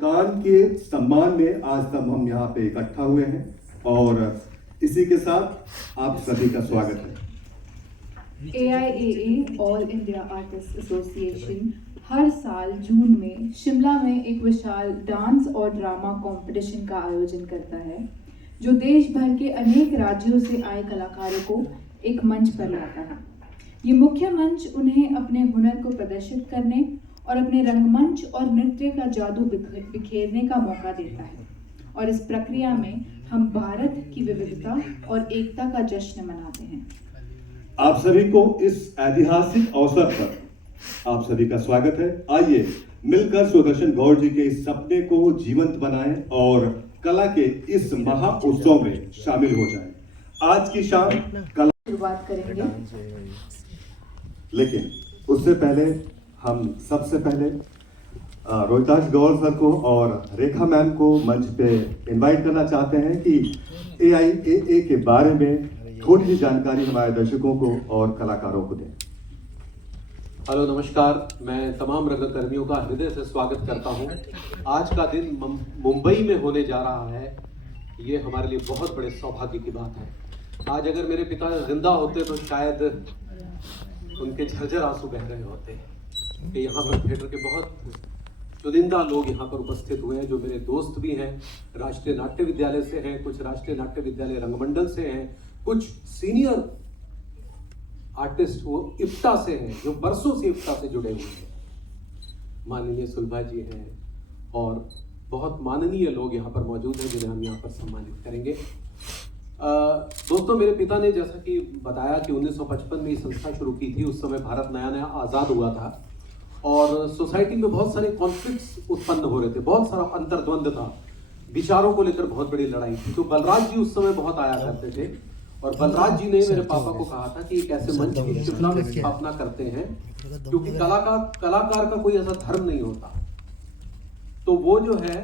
दान के सम्मान में आज तक हम यहाँ पे इकट्ठा हुए हैं और इसी के साथ आप सभी का स्वागत है। AIAA all India artist association हर साल जून में शिमला में एक विशाल डांस और ड्रामा कंपटीशन का आयोजन करता है जो देश भर के अनेक राज्यों से आए कलाकारों को एक मंच पर लाता है। ये मुख्य मंच उन्हें अपने हुनर को प्रदर्शित करने और अपने रंगमंच और नृत्य का जादू बिखेरने का मौका देता है और इस प्रक्रिया में हम भारत की विविधता और एकता का जश्न मनाते हैं। आप सभी को इस ऐतिहासिक अवसर पर आप सभी का स्वागत है। आइए मिलकर सुदर्शन गौर जी के इस सपने को जीवंत बनाएं और कला के इस महा उत्सव में शामिल हो जाएं। आज की शाम कला शुरुआत करेंगे, लेकिन उससे पहले हम सबसे पहले रोहिताश गौर सर को और रेखा मैम को मंच पे इनवाइट करना चाहते हैं कि AIAA के बारे में थोड़ी सी जानकारी हमारे दर्शकों को और कलाकारों को दें। हेलो नमस्कार, मैं तमाम रंगकर्मियों का हृदय से स्वागत करता हूं। आज का दिन मुंबई में होने जा रहा है, ये हमारे लिए बहुत बड़े सौभाग्य की बात है। आज अगर मेरे पिता जिंदा होते तो शायद उनके झरझर आंसू बह रहे होते कि यहाँ पर थिएटर के बहुत चुनिंदा लोग यहाँ पर उपस्थित हुए हैं जो मेरे दोस्त भी हैं, राष्ट्रीय नाट्य विद्यालय से हैं, कुछ राष्ट्रीय नाट्य विद्यालय रंगमंडल से हैं, कुछ सीनियर आर्टिस्ट वो इफ्ता से हैं जो बरसों से इफ्ता से जुड़े हुए हैं। माननीय सुलभा जी हैं और बहुत माननीय लोग यहाँ पर मौजूद हैं जिन्हें हम यहाँ पर सम्मानित करेंगे। दोस्तों, मेरे पिता ने जैसा कि बताया कि 1955 में ये संस्था शुरू की थी। उस समय भारत नया नया आज़ाद हुआ था और सोसाइटी में बहुत सारे कॉन्फ्लिक्ट्स उत्पन्न हो रहे थे, बहुत सारा अंतर्द्वंद था, विचारों को लेकर बहुत बड़ी लड़ाई थी। तो बलराज जी उस समय बहुत आया करते थे और बलराज जी ने मेरे पापा को कहा था कि एक ऐसे मंच की शिमला में स्थापना करते हैं क्योंकि कलाकार का कोई ऐसा धर्म नहीं होता। तो वो जो है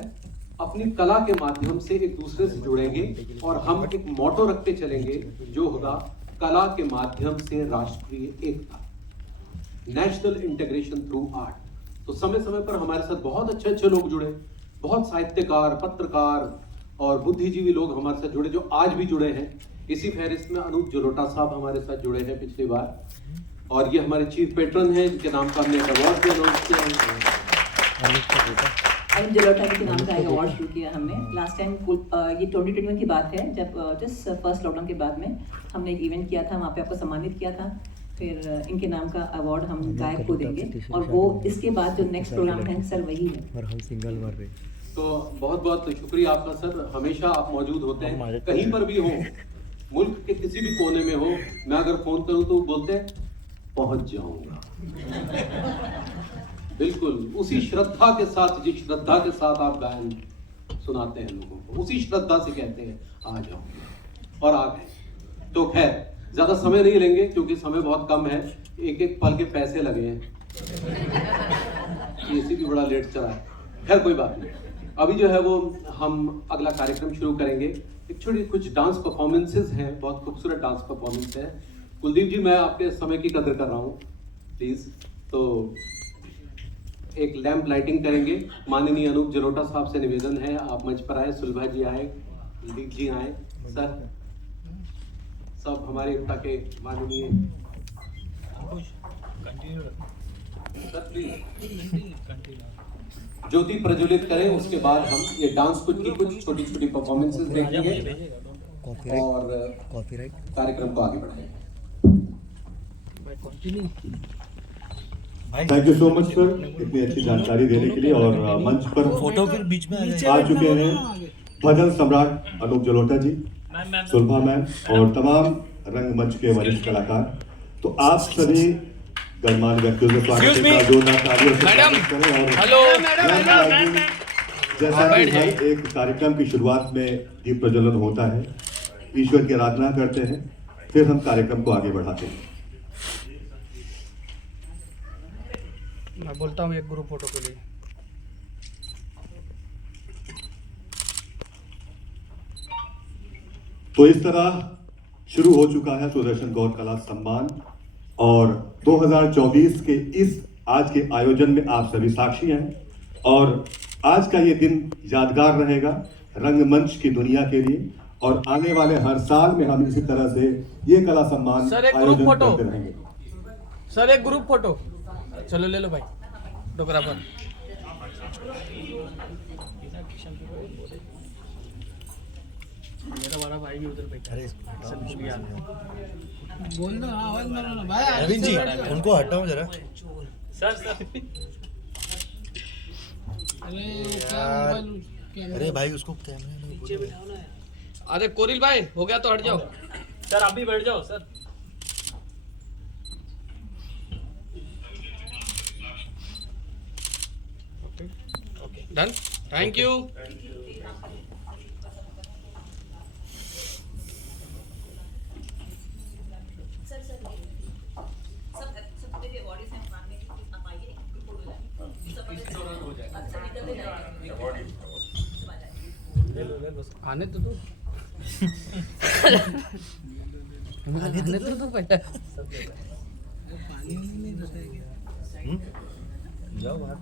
अपनी कला के माध्यम से एक दूसरे से जुड़ेंगे और हम एक मोटो रखते चलेंगे जो होगा कला के माध्यम से राष्ट्रीय एकता, नेशनल इंटीग्रेशन थ्रू आर्ट। तो समय समय पर हमारे साथ बहुत अच्छे अच्छे लोग जुड़े, बहुत साहित्यकार, पत्रकार और बुद्धिजीवी लोग हमारे साथ जुड़े जो आज भी जुड़े हैं। इसी फहरिस्त में अनूप जलोटा साहब हमारे साथ जुड़े हैं पिछली बार और ये हमारे चीफ पेट्रन हैं जिनके नाम का हमने अवार्ड भी अनाउंस किया है। अनूप जलोटा के नाम का एक अवार्ड शुरू किया हमने लास्ट टाइम। ये 2021 की बात है जब जस्ट फर्स्ट लॉकडाउन के बाद में हमने एक इवेंट किया था, वहाँ पे आपको सम्मानित किया था। फिर इनके नाम का अवार्ड हम गायक को देंगे और वो इसके बाद जो नेक्स्ट प्रोग्राम है सर वही है। और हम सिंगल मर रहे। तो बहुत बहुत शुक्रिया आपका सर, हमेशा आप मौजूद होते हैं, कहीं पर भी हो, मुल्क के किसी भी कोने में हो। मैं अगर फोन करूं तो बोलते हैं पहुंच जाऊंगा। बिल्कुल उसी श्रद्धा के साथ, जिस श्रद्धा के साथ आप गायन सुनाते हैं लोगों को, उसी श्रद्धा से कहते हैं आ जाओ और आ गए। तो खैर ज्यादा समय नहीं लेंगे क्योंकि समय बहुत कम है, एक एक पल के पैसे लगे हैं। एसी भी बड़ा लेट चला है, खैर कोई बात नहीं। अभी जो है वो हम अगला कार्यक्रम शुरू करेंगे। एक छोटी कुछ डांस परफॉर्मेंसेज हैं, बहुत खूबसूरत डांस परफॉर्मेंस है। कुलदीप जी, मैं आपके समय की कदर कर रहा हूँ प्लीज। तो एक लैंप लाइटिंग करेंगे। माननीय अनूप जलोटा साहब से निवेदन है आप मंच पर आए, सुलभा जी आए, कुलदीप जी आए, सर सब हमारे एकता के माननीय सर प्लीज ज्योति प्रज्वलित करें। उसके बाद हम ये डांस कुछ की कुछ छोटी छोटी परफॉर्मेंसेस देखेंगे और कार्यक्रम को आगे बढ़ाएंगे। Thank you so much sir इतनी अच्छी जानकारी देने के लिए। और मंच पर फोटो फिर बीच में आ चुके हैं भजन सम्राट अनूप जलोटा जी, सुलभा मैम और तमाम रंगमंच के वरिष्ठ कलाकार। तो आप सभी गणमान्य व्यक्तियों से स्वागत है, जोरदार तालियों से स्वागत करें। और हेलो, जैसा कि हर एक कार्यक्रम की शुरुआत में दीप प्रज्वलन होता है, ईश्वर की आराधना करते हैं, फिर हम कार्यक्रम को आगे बढ़ाते हैं। मैं बोलता हूँ एक ग्रुप फोटो के लिए। तो इस तरह शुरू हो चुका है सुदर्शन गौर कला सम्मान और 2024 के इस आज के आयोजन में आप सभी साक्षी हैं और आज का ये दिन यादगार रहेगा रंगमंच की दुनिया के लिए, और आने वाले हर साल में हम इसी तरह से ये कला सम्मान सर, एक ग्रुप फोटो। करते रहेंगे। सर एक ग्रुप फोटो, चलो ले लो भाई फोटोग्राफर। मेरा बड़ा भाई भी उधर बैठा है। बोल दो, आवाज मारो ना भाई। नवीन जी उनको हटाओ जरा। सर अरे भाई उसको कैमरे में बोलो। अरे कोरिल भाई हो गया तो हट जाओ। सर आप भी बैठ जाओ सर। Done, thank you. आने तो दो। आने तो दो पहले। पानी नहीं रहता है क्या? जाओ बाहर।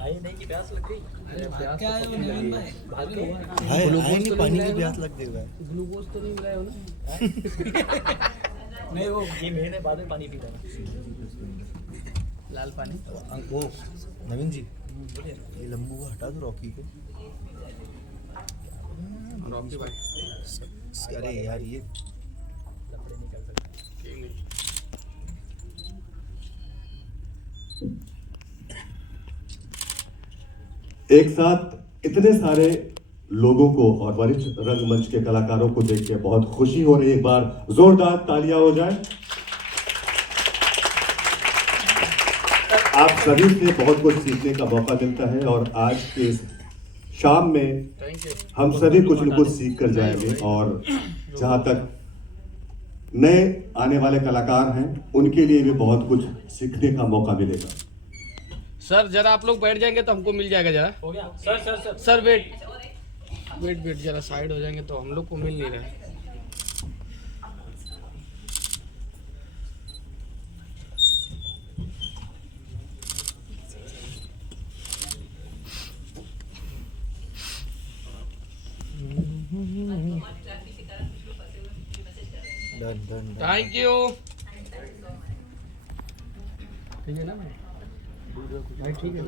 आए नहीं की प्यास लग गई। अरे प्यास क्या है नवीन भाई? हाय नहीं पानी की प्यास लग गई है। ग्लूकोज तो नहीं मिला है ना? नहीं वो ये महीने बाद में पानी पीता है। लाल पानी। वो नवीन जी ये लंबू को हटा दो रॉकी को। रॉकी भाई अरे यार ये लफड़े नहीं कर सकते। एक साथ इतने सारे लोगों को और वरिष्ठ रंगमंच के कलाकारों को देख के बहुत खुशी हो रही है। एक बार जोरदार तालियां हो जाए। आप सभी से बहुत कुछ सीखने का मौका मिलता है और आज के इस शाम में हम सभी कुछ न कुछ सीख कर जाएंगे, और जहां तक नए आने वाले कलाकार हैं उनके लिए भी बहुत कुछ सीखने का मौका मिलेगा। सर जरा आप लोग बैठ जाएंगे तो हमको मिल जाएगा जरा। हो गया सर वेट जरा साइड हो जाएंगे तो हम लोग को मिल नहीं रहा है। Done thank you. ठीक है ना भाई? ठीक है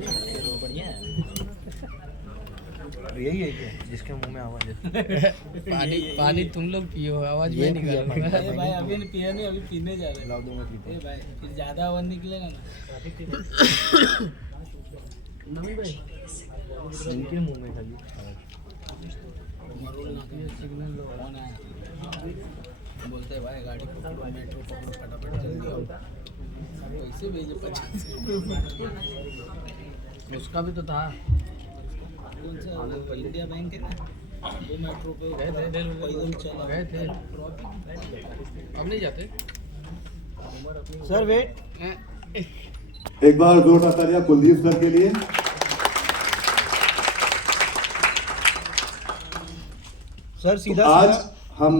बढ़िया है। यही है क्या जिसके मुंह में आवाज है? पानी तुम लोग पियो, आवाज में निकालो। भाई अभी नहीं पिया, नहीं अभी पीने जा रहे हैं। भाई फिर ज्यादा आवाज निकलेगा ना। नवीन भाई इनके मुंह में खाली सिग्नल फोन आया, बोलते हैं भाई गाड़ी पकड़ो, मेट्रो पकड़ो, फटाफट जल्दी आओ। पैसे भेजे 50 उसका भी तो था। कौन सा इंडिया बैंक है ना, वो मेट्रो पे पैदल चला गए थे, अब नहीं जाते। Sir wait. एक बार जोरदार तालियां कुलदीप सर के लिए। सर सीधा आज हम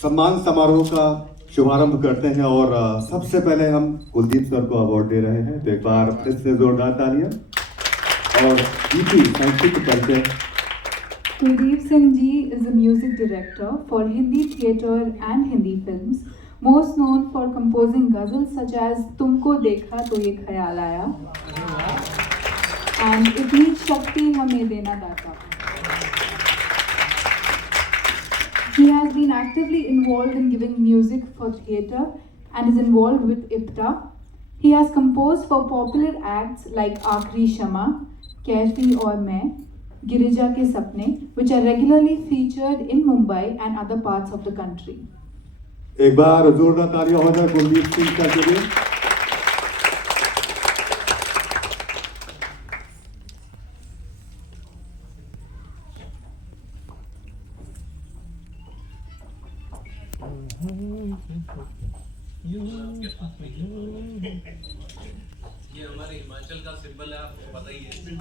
सम्मान समारोह का शुभारंभ करते हैं और सबसे पहले हम कुलदीप सर को अवार्ड दे रहे हैं, तो एक बार फिर से जोरदार तालियां। और संक्षिप्त परिचय। Kuldeep Singh Ji is a music director for Hindi theatre and Hindi films, most known for composing ghazals such as तुमको देखा तो ये ख्याल आया and इतनी शक्ति हमें देना दाता। He has been actively involved in giving music for theatre and is involved with IPTA. He has composed for popular acts like Aakhri Shama, Kaifi और मैं, गिरिजा के सपने, which are regularly featured in Mumbai and other parts of the country. एक बार जोरदार तालियां हो जाए कुलदीप सिंह सर के लिए। ये हमारे हिमाचल का सिंबल है, आपको पता ही है। इसलिए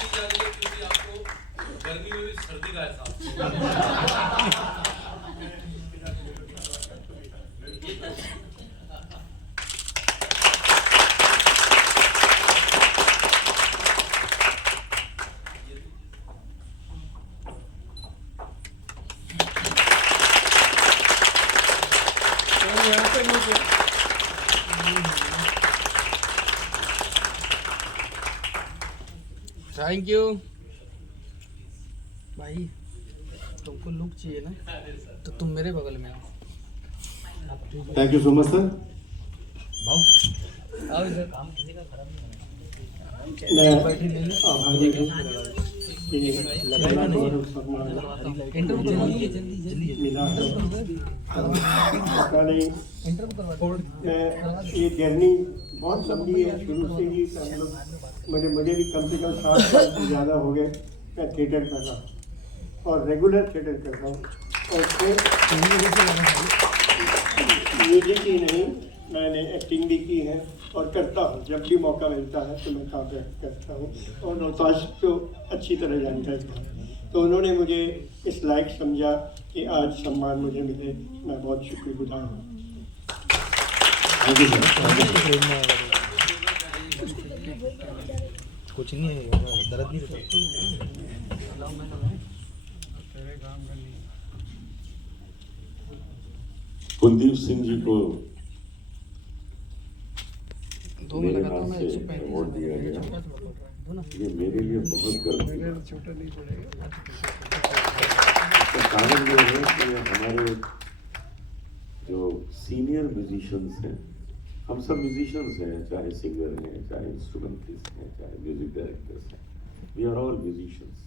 भी जा रही है क्योंकि आपको गर्मी में भी सर्दी का एहसास। थैंक यू भाई। तुमको लुक चाहिए ना तो तुम मेरे बगल में आओ। Thank you so much sir. आओ इधर। मैं आभारी हूँ कि लगातार गौरव सम्मान मिला है। ये जर्नी बहुत लंबी है, शुरू से ही हम लोग मुझे भी कम से कम 7 साल से ज़्यादा हो गए मैं थिएटर कर रहा हूँ और रेगुलर थिएटर कर रहा हूँ। और फिर म्यूजिक ही नहीं, मैंने एक्टिंग भी की है और करता हूँ। जब भी मौका मिलता है तो मैं काम करता हूँ और रोहताश को अच्छी तरह जानता हूँ। तो उन्होंने मुझे इस लायक समझा कि आज सम्मान मुझे मिले, मैं बहुत शुक्रगुजार हूँ। Thank you sir. कुछ नहीं है, दर्द नहीं रहता। कुलदीप सिंह जी को दो में मेरे लगाता हूँ हाथ मैं से 135 अवार्ड दिया गया, ये मेरे लिए बहुत गर्व की बात है। तो कारण ये है कि हमारे जो सीनियर म्यूजिशियंस हैं, हम सब म्यूजिशियंस हैं, चाहे सिंगर हैं, चाहे इंस्ट्रूमेंटलिस्ट हैं, चाहे म्यूजिक डायरेक्टर्स हैं, वी आर ऑल म्यूजिशियंस।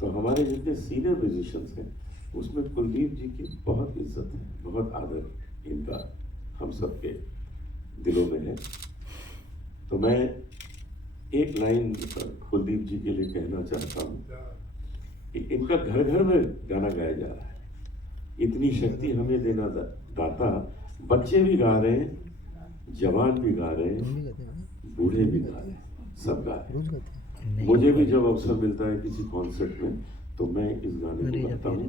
तो हमारे जितने सीनियर म्यूजिशियंस हैं उसमें कुलदीप जी की बहुत इज्जत है, बहुत आदर इनका हम सब के दिलों में है। तो मैं एक लाइन कुलदीप जी के लिए कहना चाहता हूँ कि इनका घर घर में गाना गाया जा रहा है। इतनी शक्ति हमें देना दाता, बच्चे भी गा रहे हैं, जवान भी गा रहे हैं, बूढ़े भी गा रहे हैं, सब गा रहे हैं। मुझे भी जब अवसर मिलता है किसी कॉन्सर्ट में तो मैं इस गाने को गाता हूँ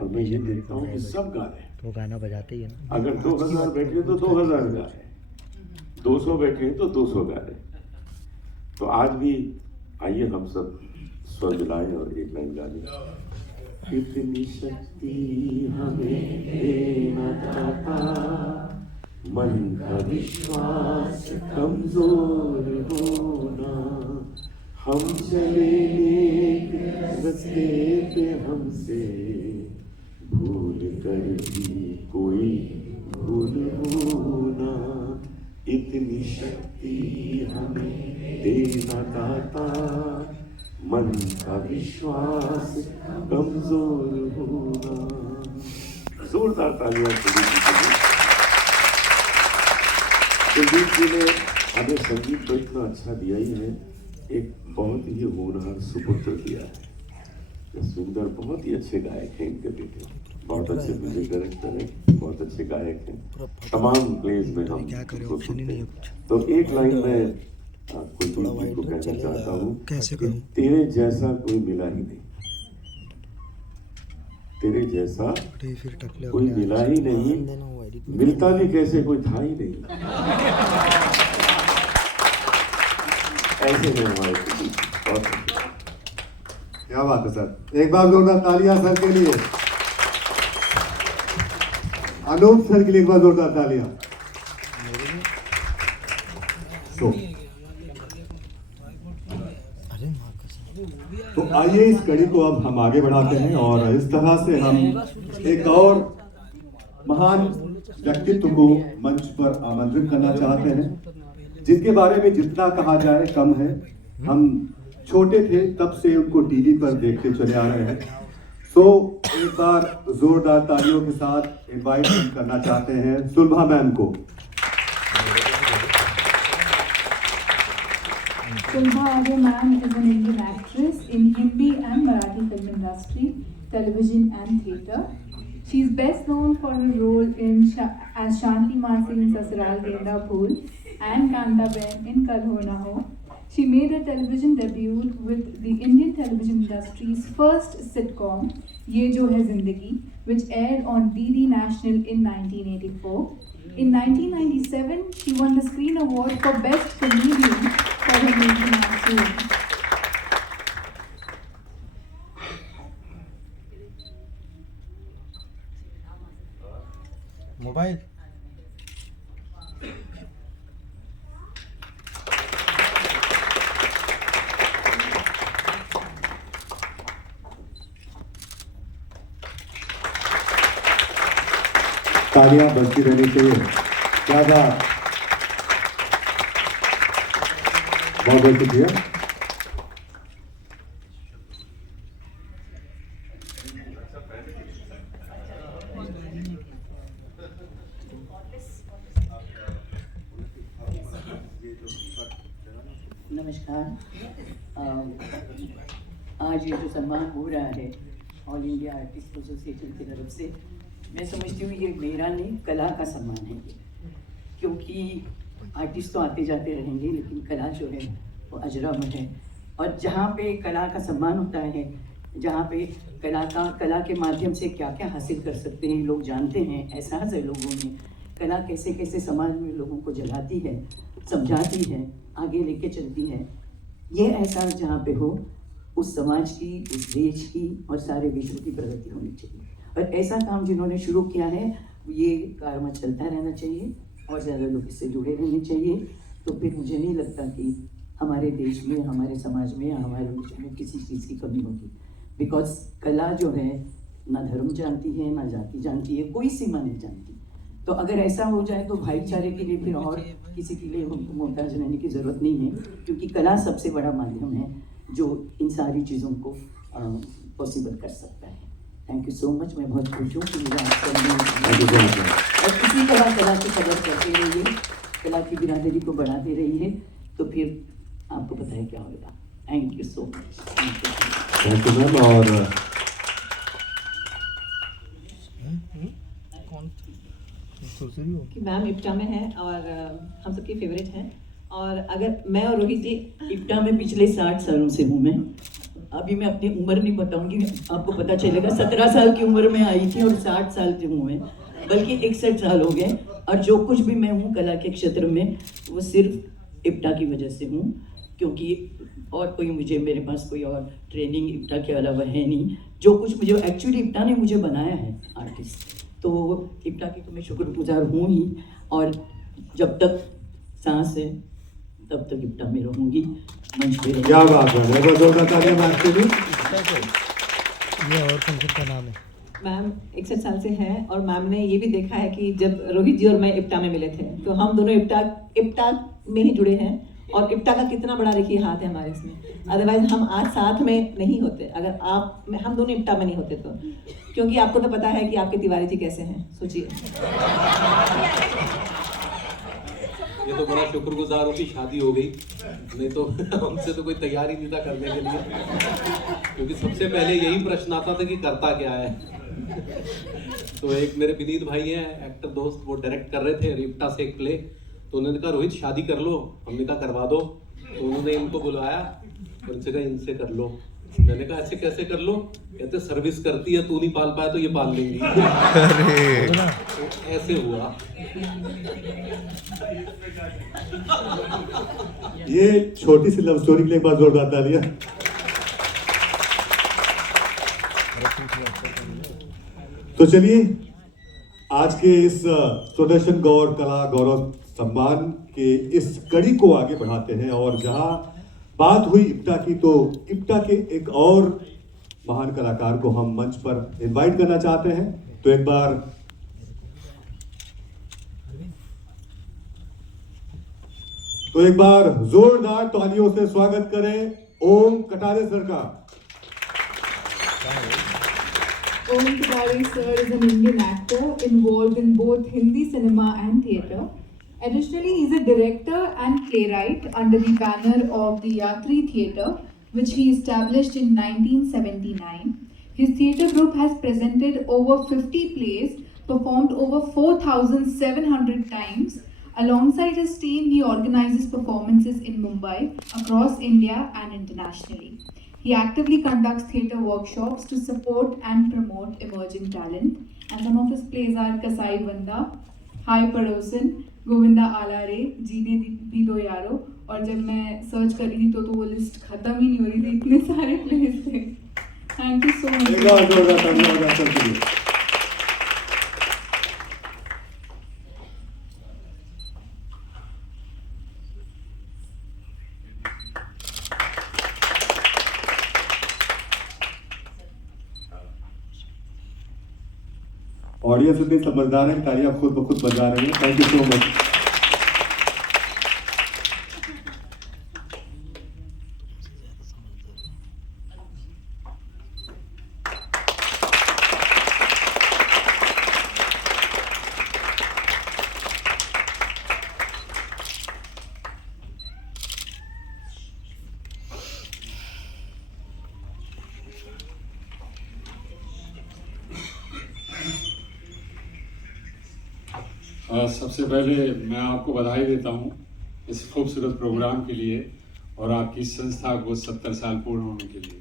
और मैं ये देखता हूँ कि सब गा रहे हैं। तो गाना बजाते ही है ना। अगर 2000 बैठे तो 2000 गा रहे हैं, 200 बैठे तो 200 गा रहे हैं। तो आज भी आइए हम सब स्वर मिलाएं और एक लाइन गा लें। इतनी शक्ति हमें देना दाता, मन का विश्वास कमजोर होना, हम चले नेक रास्ते पे हमसे भूल कर भी कोई भूल होना। इतनी शक्ति हमें देना दाता, मन का विश्वास कमजोर होना। जोरदार तालियां कुलदीप जी के लिए। कुलदीप जी ने हमें संगीत तो इतना अच्छा दिया ही है, एक बहुत ही होनहार सुपुत्र दिया है। सुंदर बहुत ही अच्छे गायक हैं इनके बेटे, बहुत अच्छे म्यूजिक डायरेक्टर हैं, बहुत अच्छे गायक हैं। तमाम प्लेस में हम उनको सुनते हैं। तो एक लाइन में कुलदीप जी को कहना चाहता हूँ कि तेरे जैसा कोई मिला ही नहीं, तेरे जैसा कोई मिला ही नहीं, मिलता भी कैसे कोई था ही नहीं। ऐसे में हमारे कुलदीप बहुत क्या बात है सर, एक बार जोरदार तालियां सर के लिए। अनूप सर के लिए एक बार जोरदार तालियां। तो आइए इस कड़ी को अब हम आगे बढ़ाते हैं और इस तरह से हम एक और महान व्यक्तित्व को मंच पर आमंत्रित करना चाहते हैं, जिनके बारे में जितना कहा जाए कम है। हम छोटे थे तब से उनको टीवी पर देखते चले आ रहे हैं। सो एक बार जोरदार तालियों के साथ इनवाइट करना चाहते हैं सुलभा मैम को। Sulbha Age ma'am is an Indian actress in Hindi and Marathi film industry, television and theatre. She is best known for her role in as Shanti Masi in Sasural Genda Phool and Kanta Ben in Kal Ho Na Ho. She made her television debut with the Indian television industry's first sitcom, Ye Jo Hai Zindagi, which aired on DD National in 1984. In 1997, she won the Screen Award for Best Comedian for her movie Nasu. Mobile तालियां बजती रहनी चाहिए। क्या बात, बहुत बहुत शुक्रिया। नमस्कार। आज ये जो सम्मान हो रहा है ऑल इंडिया आर्टिस्ट एसोसिएशन की तरफ से, मैं समझती हूँ ये मेरा नहीं, कला का सम्मान है ये, क्योंकि आर्टिस्ट तो आते जाते रहेंगे लेकिन कला जो है वो अजरामर है। और जहाँ पे कला का सम्मान होता है, जहाँ पे कला के माध्यम से क्या क्या हासिल कर सकते हैं लोग जानते हैं, एहसास है लोगों में, कला कैसे कैसे समाज में लोगों को जगाती है, समझाती है, आगे लेके चलती है। ये एहसास जहाँ पे हो, उस समाज की, उस देश की और सारे विश्व की प्रगति होनी चाहिए। और ऐसा काम जिन्होंने शुरू किया है, ये कारवा चलता रहना चाहिए और ज़्यादा लोग इससे जुड़े रहने चाहिए। तो फिर मुझे नहीं लगता कि हमारे देश में, हमारे समाज में या हमारे विश्व में किसी चीज़ की कमी होगी। बिकॉज कला जो है ना धर्म जानती है, ना जाति जानती है, कोई सीमा नहीं जानती। तो अगर ऐसा हो जाए तो भाईचारे के लिए फिर और किसी के लिए हमको मोहताज रहने की ज़रूरत नहीं है, क्योंकि कला सबसे बड़ा माध्यम है जो इन सारी चीज़ों को पॉसिबल कर सकता है। Thank you so much. मैं बहुत खुश हूँ कि मेरा और इसी तरह कला की कदर करते रहिए, कला की बिरादरी को बढ़ाते रहिए, तो फिर आपको पता है क्या होगा। Thank you so much. Thank you ma'am. और कि मैम इप्टा में है और हम सबकी फेवरेट हैं। और अगर मैं और रोहित जी इप्टा में पिछले 60 सालों से हूँ मैं। अभी मैं अपनी उम्र नहीं बताऊंगी, आपको पता चलेगा। 17 साल की उम्र में आई थी और 60 साल की हूँ मैं, बल्कि 61 साल हो गए। और जो कुछ भी मैं हूँ कला के क्षेत्र में, वो सिर्फ इप्टा की वजह से हूँ, क्योंकि और कोई मुझे, मेरे पास कोई और ट्रेनिंग इप्टा के अलावा है नहीं। जो कुछ मुझे एक्चुअली इप्टा ने मुझे बनाया है आर्टिस्ट, तो इप्टा की तो मैं शुक्रगुजार हूँ ही। और जब तक सांस है तब तक इप्टा में रहूँगी, मंच पे रहूँगी। क्या बात है, बहुत जोरदार तालियां मैम के लिए। ये और फंक्शन का नाम है। मैम 61 साल से हैं और मैम ने ये भी देखा है कि जब रोहित जी और मैं इप्टा में मिले थे, तो हम दोनों इप्टा में ही जुड़े हैं। और इप्टा का कितना बड़ा देखिए हाथ है हमारे इसमें, अदरवाइज हम आज साथ में नहीं होते अगर हम दोनों इप्टा में नहीं होते तो। क्योंकि आपको तो पता है कि आपके तिवारी जी कैसे हैं, सोचिए। ये तो बड़ा शुक्रगुजार हूँ कि शादी हो गई, नहीं तो हमसे तो कोई तैयारी नहीं था करने के लिए, क्योंकि सबसे पहले यही प्रश्न आता था कि करता क्या है। तो एक मेरे विनीत भाई हैं, एक्टर दोस्त, वो डायरेक्ट कर रहे थे रिप्टा से एक प्ले, तो उन्होंने कहा रोहित शादी कर लो, हमने कहा करवा दो। तो उन्होंने इनको बुलाया और इनसे कहा इनसे कर लो। मैंने कहा ऐसे कैसे कर लो? कहते सर्विस करती है, तू नहीं पाल पाया तो ये पाल लेंगी। तो ऐसे हुआ। ये छोटी सी लव स्टोरी के लिए एक बार जोरदार तालियां। तो चलिए आज के इस सुदर्शन गौर कला गौरव सम्मान के इस कड़ी को आगे बढ़ाते हैं। और जहां बात हुई इप्टा की, तो इप्टा के एक और महान कलाकार को हम मंच पर इनवाइट करना चाहते हैं। तो एक बार जोरदार तालियों से स्वागत करें ओम कटारे सर का। Om Kataria sir is an Indian actor involved in both Hindi cinema and theatre. Additionally, he is a director and playwright under the banner of the Yatri Theatre, which he established in 1979. His theatre group has presented over 50 plays, performed over 4,700 times. Alongside his team, he organizes performances in Mumbai, across India and internationally. He actively conducts theatre workshops to support and promote emerging talent. And some of his plays are Kasai Banda, Hi Padosan, Govinda Aalare, जीने भी दो यारो। और जब मैं search कर रही थी तो वो लिस्ट खत्म ही नहीं हो रही थी, इतने सारे प्लेस थे। Thank you so much. Audience इतनी समझदार है, तालियां खुद ब खुद बजा रही है। Thank you so much. सबसे पहले मैं आपको बधाई देता हूं इस खूबसूरत प्रोग्राम के लिए और आपकी संस्था को 70 साल पूर्ण होने के लिए।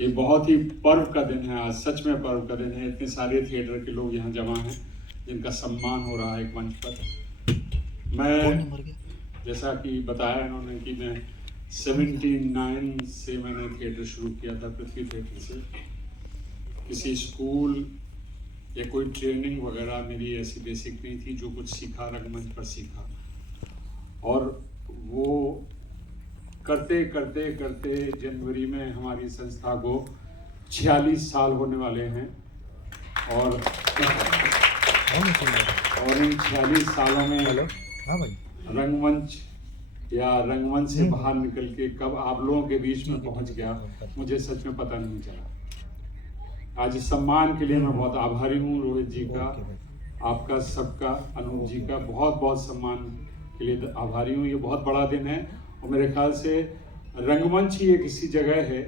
ये बहुत ही पर्व का दिन है, आज सच में पर्व का दिन है। इतने सारे थिएटर के लोग यहाँ जमा हैं जिनका सम्मान हो रहा है एक मंच पर। मैं जैसा कि बताया इन्होंने कि मैं 79 से मैंने थिएटर शुरू किया था, पृथ्वी थिएटर से। किसी स्कूल या कोई ट्रेनिंग वगैरह मेरी ऐसी बेसिक नहीं थी, जो कुछ सीखा रंगमंच पर सीखा। और वो करते करते करते जनवरी में हमारी संस्था को 46 साल होने वाले हैं। और इन 46 सालों में रंगमंच या रंगमंच से बाहर निकल के कब आप लोगों के बीच में पहुंच गया, मुझे सच में पता नहीं चला। आज इस सम्मान के लिए मैं बहुत आभारी हूँ रोहित जी का, आपका सबका, अनूप जी का बहुत बहुत सम्मान के लिए आभारी हूँ। ये बहुत बड़ा दिन है और मेरे ख्याल से रंगमंच ही एक ऐसी जगह है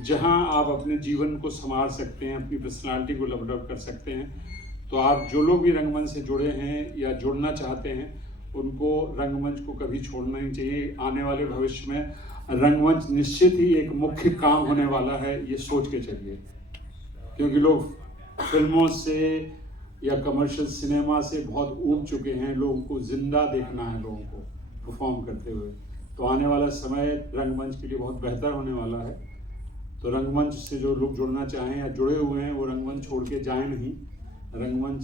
जहाँ आप अपने जीवन को संवार सकते हैं, अपनी पर्सनालिटी को डेवलप कर सकते हैं। तो आप जो लोग भी रंगमंच से जुड़े हैं या जुड़ना चाहते हैं, उनको रंगमंच को कभी छोड़ना नहीं चाहिए। आने वाले भविष्य में रंगमंच निश्चित ही एक मुख्य काम होने वाला है, ये सोच के चलिए। क्योंकि लोग फिल्मों से या कमर्शियल सिनेमा से बहुत ऊब चुके हैं, लोगों को जिंदा देखना है, लोगों को परफॉर्म करते हुए। तो आने वाला समय रंगमंच के लिए बहुत बेहतर होने वाला है। तो रंगमंच से जो लोग जुड़ना चाहें या जुड़े हुए हैं, वो रंगमंच छोड़ के जाएं नहीं। रंगमंच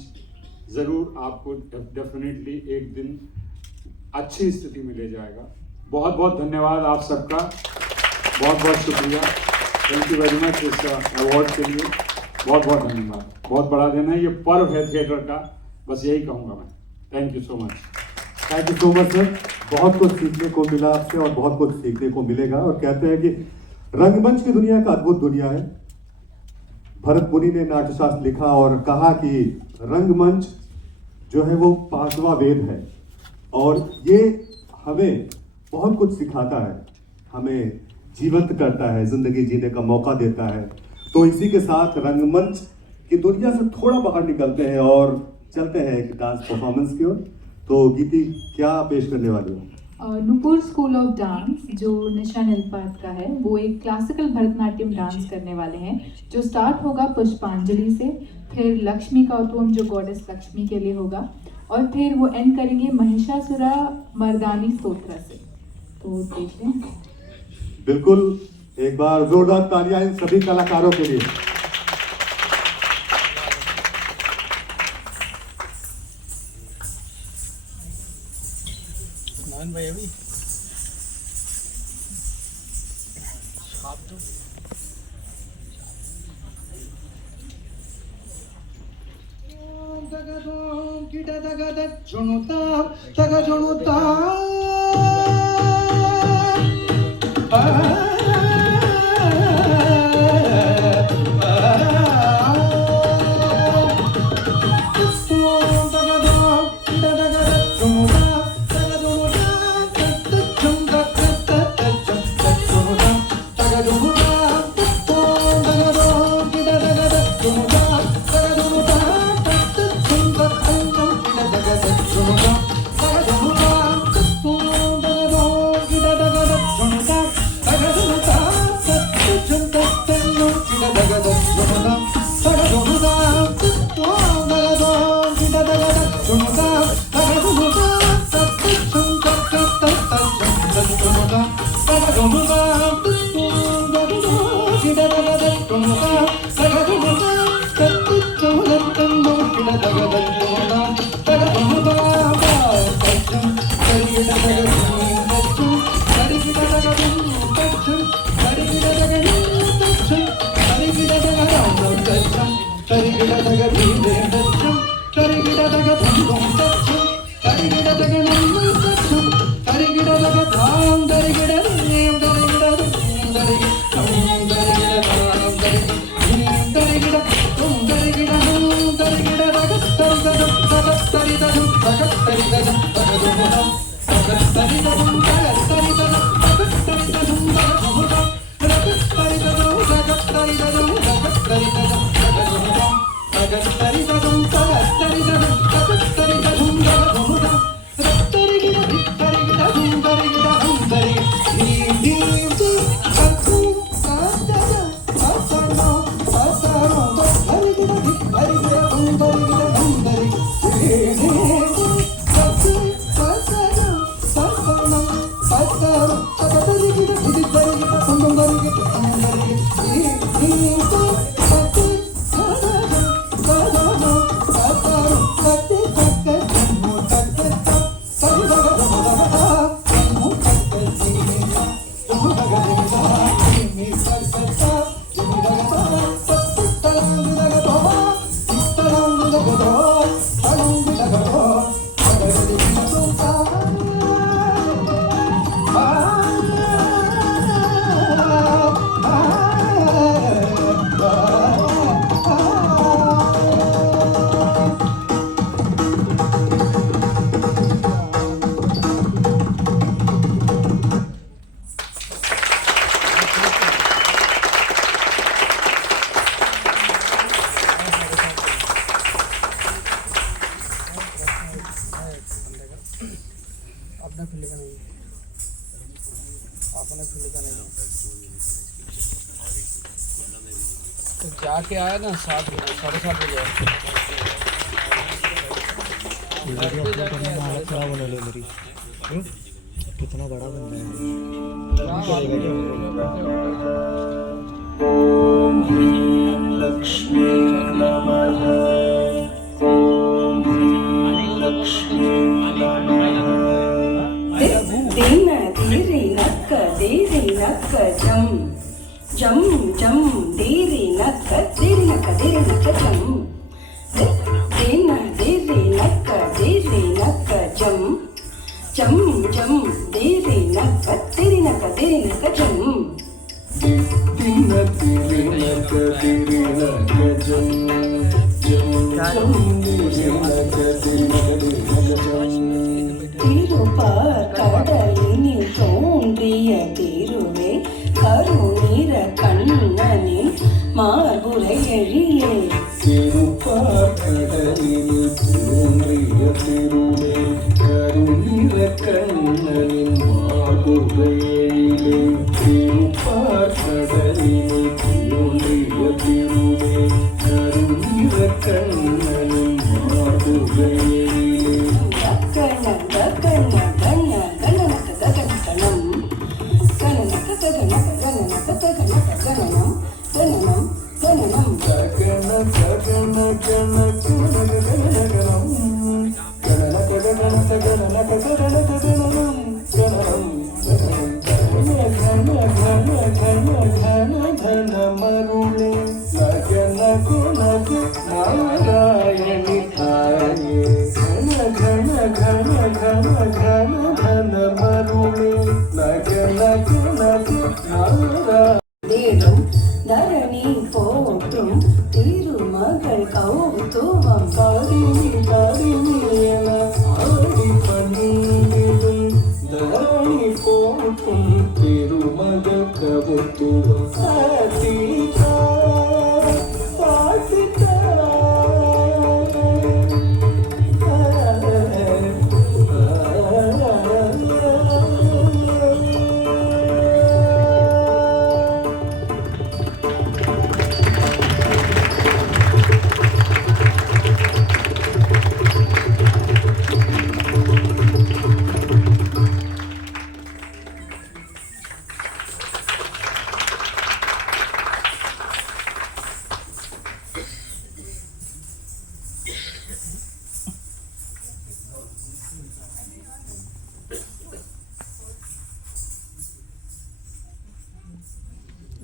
ज़रूर आपको डेफिनेटली एक दिन अच्छी स्थिति में ले जाएगा। बहुत बहुत धन्यवाद आप सबका, बहुत बहुत शुक्रिया। थैंक यू वेरी मच इस अवार्ड के लिए, बहुत बहुत धन्यवाद। बहुत बड़ा दिन है, ये पर्व है थिएटर का, बस यही कहूँगा मैं। Thank you so much. Thank you so much sir. बहुत कुछ सीखने को मिला आपसे और बहुत कुछ सीखने को मिलेगा। और कहते हैं कि रंगमंच की दुनिया एक अद्भुत दुनिया है। भरत मुनि ने नाट्यशास्त्र लिखा और कहा कि रंगमंच जो है वो 5वां वेद है और ये हमें बहुत कुछ सिखाता है, हमें जीवंत करता है, जिंदगी जीने का मौका देता है। तो इसी के साथ रंगमंच की दुनिया से थोड़ा बाहर निकलते हैं और चलते हैं एक डांस परफॉर्मेंस की ओर। तो गीती क्या पेश करने वाली हो? नूपुर स्कूल ऑफ डांस जो निशा नीलपात का है, वो एक क्लासिकल भरतनाट्यम डांस करने वाले हैं, जो स्टार्ट होगा पुष्पांजलि से, फिर लक्ष्मी का उद्गम जो गॉडेस लक्ष्मी के लिए होगा, और फिर वो एंड करेंगे महिषासुरा मर्दानी स्तोत्र से। तो देखते हैं। बिल्कुल, एक बार जोरदार तालियां इन सभी कलाकारों के लिए। मोहन भाई अभी छाप दो। Thank you. अपना फील्ड का नहीं, अपना फील्ड का नहीं। तो जाके आया ना 7 बजे 7:30 बजे खराब होने लगी मेरी। कितना बड़ा बन रहा जम जम देरे नक देरे नक देरे नक जम देना देरे नक देरे नक जम जम जम देरे नक देरे नक देरे नक जम देना देरे नक देरे नक जम जम जम देरे नक देरे नक जम तिरुपार கடலினி தோன்றிய திருவே கருநீர கண்ணனே மார்புரை எழிலே திருப்பார் கடலினி தோன்றிய திருவே கருநீர கண்ணனின் மார்புரை எழிலே திருப்பார் கடலினி தோன்றிய திருவே கருநீர கண்ணனின் மார்புரை எழிலே கண்ண கண்ண கண்ண கண்ணனக்க ககனம் கண்ணனக்க ககனக்க கண்ணனக்க ககனக்க கணனம் கணனம் கணனம் ககன ககன கண ககனகனம் கணனக்க ககனக்க கணனக்க ககனக்க கணனம் கணனம் கணனம் கண கண கண கண மருளே ககன குணக நாராயணி தாயே கண கண கண கண கண கண மருளே நகன குணக நாராயணி தரணி போற்றும் திருமகள் கௌதுவம் பாடினி பாடினி என ஆடி பணிந்திடும் தரணி போற்றும் திருமகள் கௌதுவம் பாடிதா பாடிதா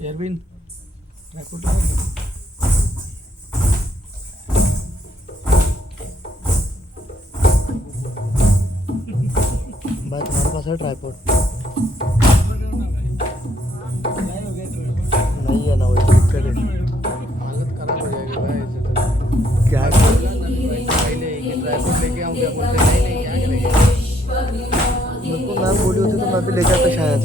एयरबिन ट्राइपॉड भाई तुम्हारे पास है ट्राइपॉड? नहीं है ना, वो दिक्कत है। हालत खराब हो जाएगी भाई ऐसे तो। क्या पहले ये ट्राइपॉड लेके आऊँ क्या बोलते नहीं नहीं क्या करेंगे। मेरे को मैम बोली होती तो मैं भी ले जाता शायद।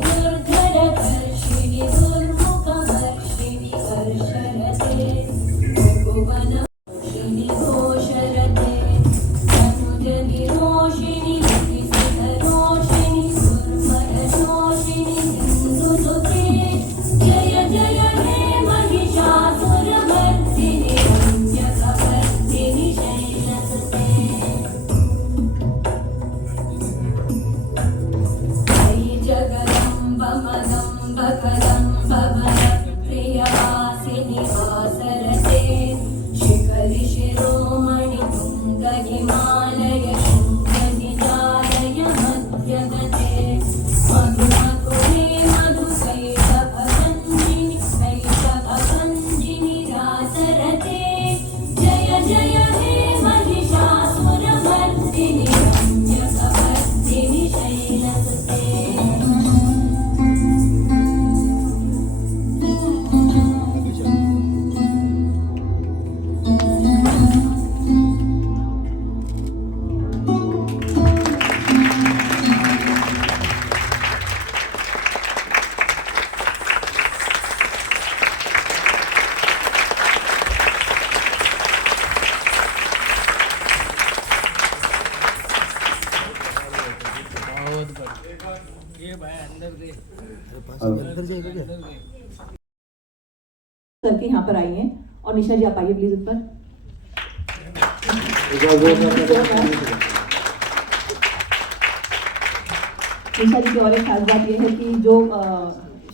दुर्धर करके यहाँ पर आई हैं और निशा जी आप आइए प्लीज ऊपर। निशा जी की और एक खास बात यह है कि जो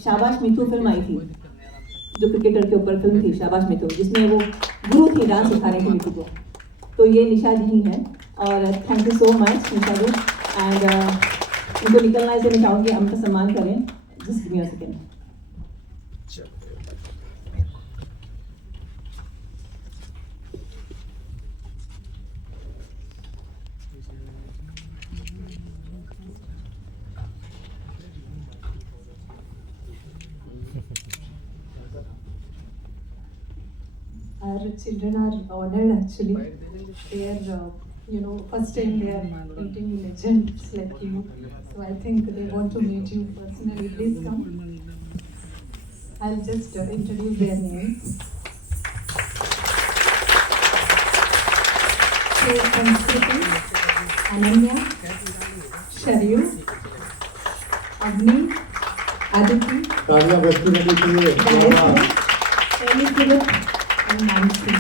शाबाश मिठू फिल्म आई थी, जो क्रिकेटर के ऊपर फिल्म थी शाबाश मिठू, जिसमें वो गुरु थी डांस सिखा रही थी मिठू को, तो ये निशा जी ही हैं। और thank you so much Nisha ji. And उनको निकलना से मैं चाहूँगी हम का सम्मान करें। Just give me a second. Our children are honored actually. They are, first time they are meeting legends like you. So I think they want to meet you personally. Please come. I'll just introduce their names. So, Sanskriti, Ananya, Sharyu, Agni, Aditi, Elizabeth, and Nancy.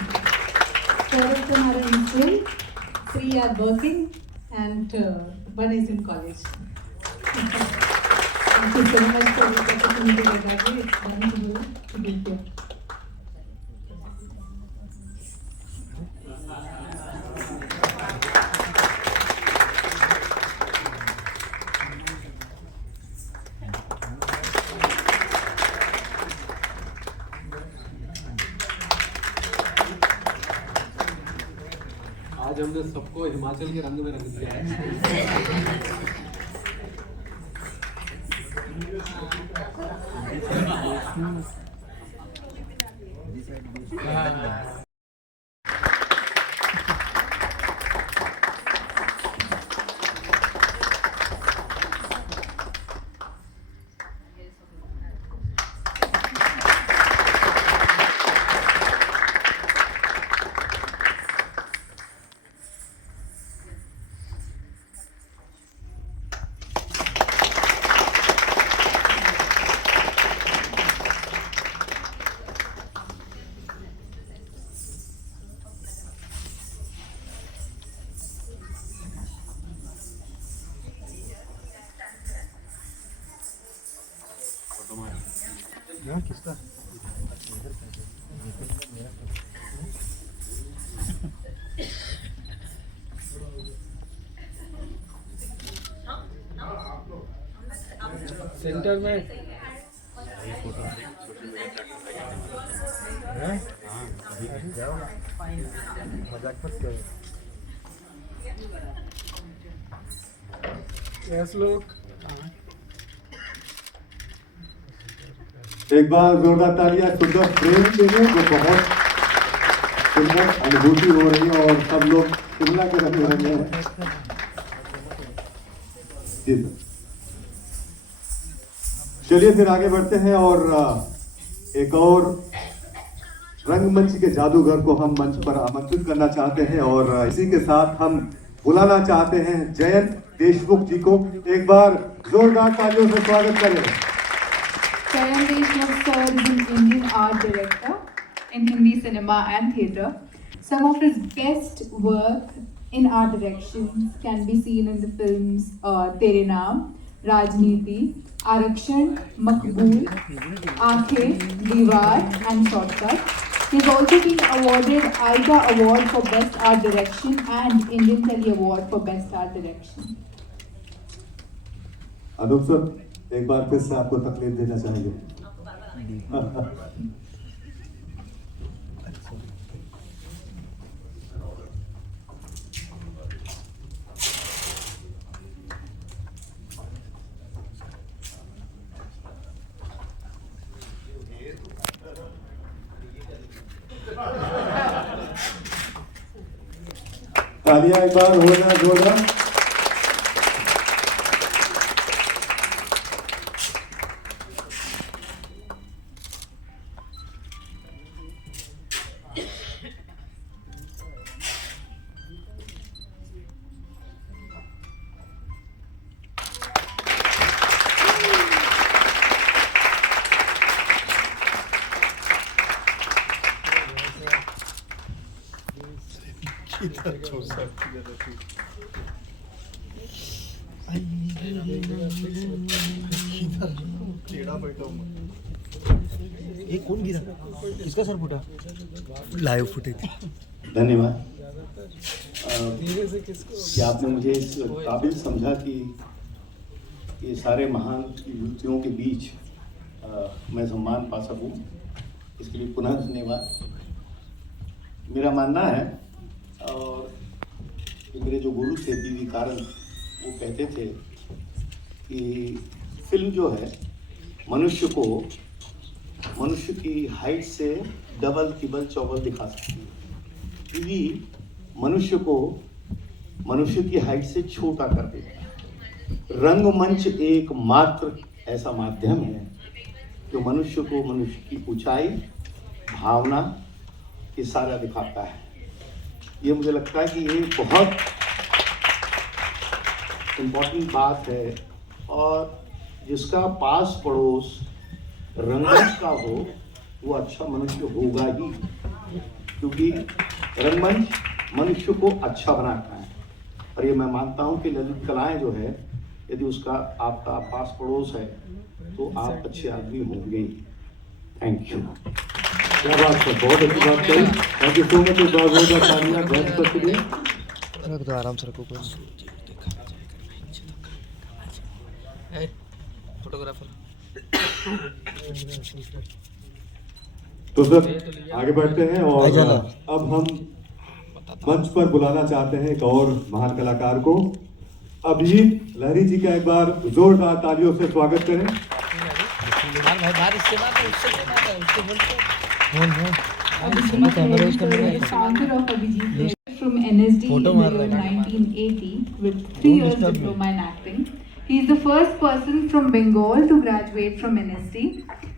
4 of them are in school, 3 are working, and 1 is in college. Thank you so much for this opportunity, Ragaji. It's wonderful to be here. आज हमने सबको हिमाचल के रंग में रंग दिया है। किसका सेंटर में मजाक मत करो। यस लोग एक बार जोरदार तालियां सुंदर प्रेम के लिए, जो बहुत सुंदर अनुभूति हो रही है और सब लोग शिमला के रंग में रंगे हैं। जी सर, चलिए फिर आगे बढ़ते हैं और एक और रंगमंच के जादूगर को हम मंच पर आमंत्रित करना चाहते हैं और इसी के साथ हम बुलाना चाहते हैं जयंत देशमुख जी को। एक बार जोरदार तालियों से स्वागत करें। Jayant Deshmukh sir is an Indian art director in Hindi cinema and theatre. Some of his best work in art direction can be seen in the films Tere Naam, Rajneeti, Arakshan, Makbool, Aankhein, Diwar and Shortcut. He's also been awarded AIDA Award for Best Art Direction and Indian Telly Award for Best Art Direction. Anup sir, एक बार फिर से आपको तकलीफ देना चाहेंगे। तालियां एक बार होना जोरदार। ये कौन गिरा? किसका सर फूटा? Live footage. धन्यवाद कि आपने मुझे इस काबिल समझा कि ये सारे महान विभूतियों के बीच मैं सम्मान पा सकूं, इसके लिए पुनः धन्यवाद। मेरा मानना है, और मेरे जो गुरु थे पी.वी. कारन, वो कहते थे कि फिल्म जो है मनुष्य की हाइट से डबल ट्रिपल चौबल दिखा सकती है। टीवी मनुष्य की हाइट से छोटा कर देता है। रंगमंच एकमात्र ऐसा माध्यम है जो मनुष्य की ऊंचाई, भावना इशारा दिखाता है। ये मुझे लगता है कि ये बहुत इम्पोर्टेंट बात है, और जिसका पास पड़ोस रंगमंच का हो वो अच्छा मनुष्य होगा ही, क्योंकि रंगमंच मनुष्य को अच्छा बनाता है। और ये मैं मानता हूँ कि ललित कलाएं जो है, यदि उसका आपका पास पड़ोस है तो आप अच्छे आदमी होंगे ही। Thank you. क्या बात है, बहुत अच्छी बात कही। Thank you so much. रख दो आराम से, रखो कोई फोटोग्राफर। तो सर आगे बढ़ते हैं, और अब हम मंच पर बुलाना चाहते हैं एक और महान कलाकार को। अभिजीत लहरी जी का एक बार जोरदार तालियों से स्वागत करें। Founder of Abhijit from NSD in the year 1980 with 3 years diploma in acting. He is the first person from Bengal to graduate from NSD.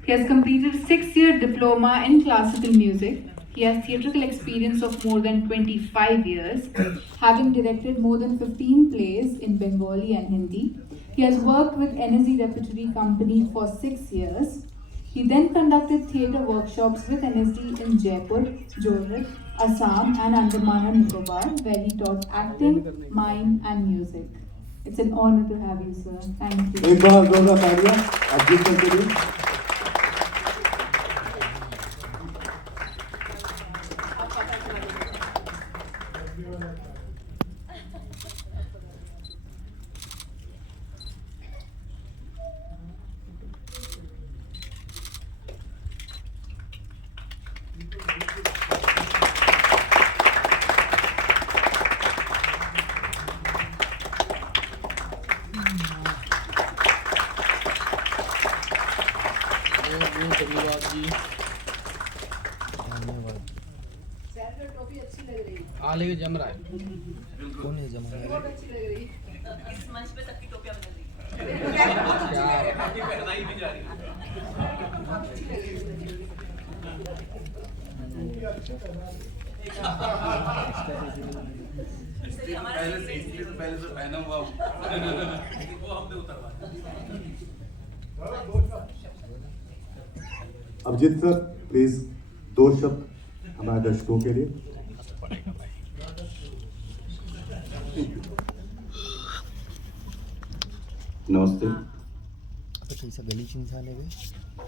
He has completed 6-year diploma in classical music. He has theatrical experience of more than 25 years, having directed more than 15 plays in Bengali and Hindi. He has worked with NSD Repertory Company for 6 years. He then conducted theatre workshops with NSD in Jaipur, Jorhat, Assam and Andaman and Nicobar, where he taught acting, mime and music. It's an honor to have you, sir. Thank you. एक बार जोरदार तालियां Abhijit sir के लिए। धन्यवाद जी। लेके जम रहा है। कौन है जम रहा है? बहुत अच्छी लग रही है। इस मंच पे सबकी टोपियां बदल रही हैं। क्या आपकी पहनाई भी जा रही है। पहले से पहना हुआ वो हमने उतरवा। अभिजीत सर प्लीज 2 शब्द हमारे दर्शकों के लिए। नमस्ते। कैसा गलीच इंसान है वे,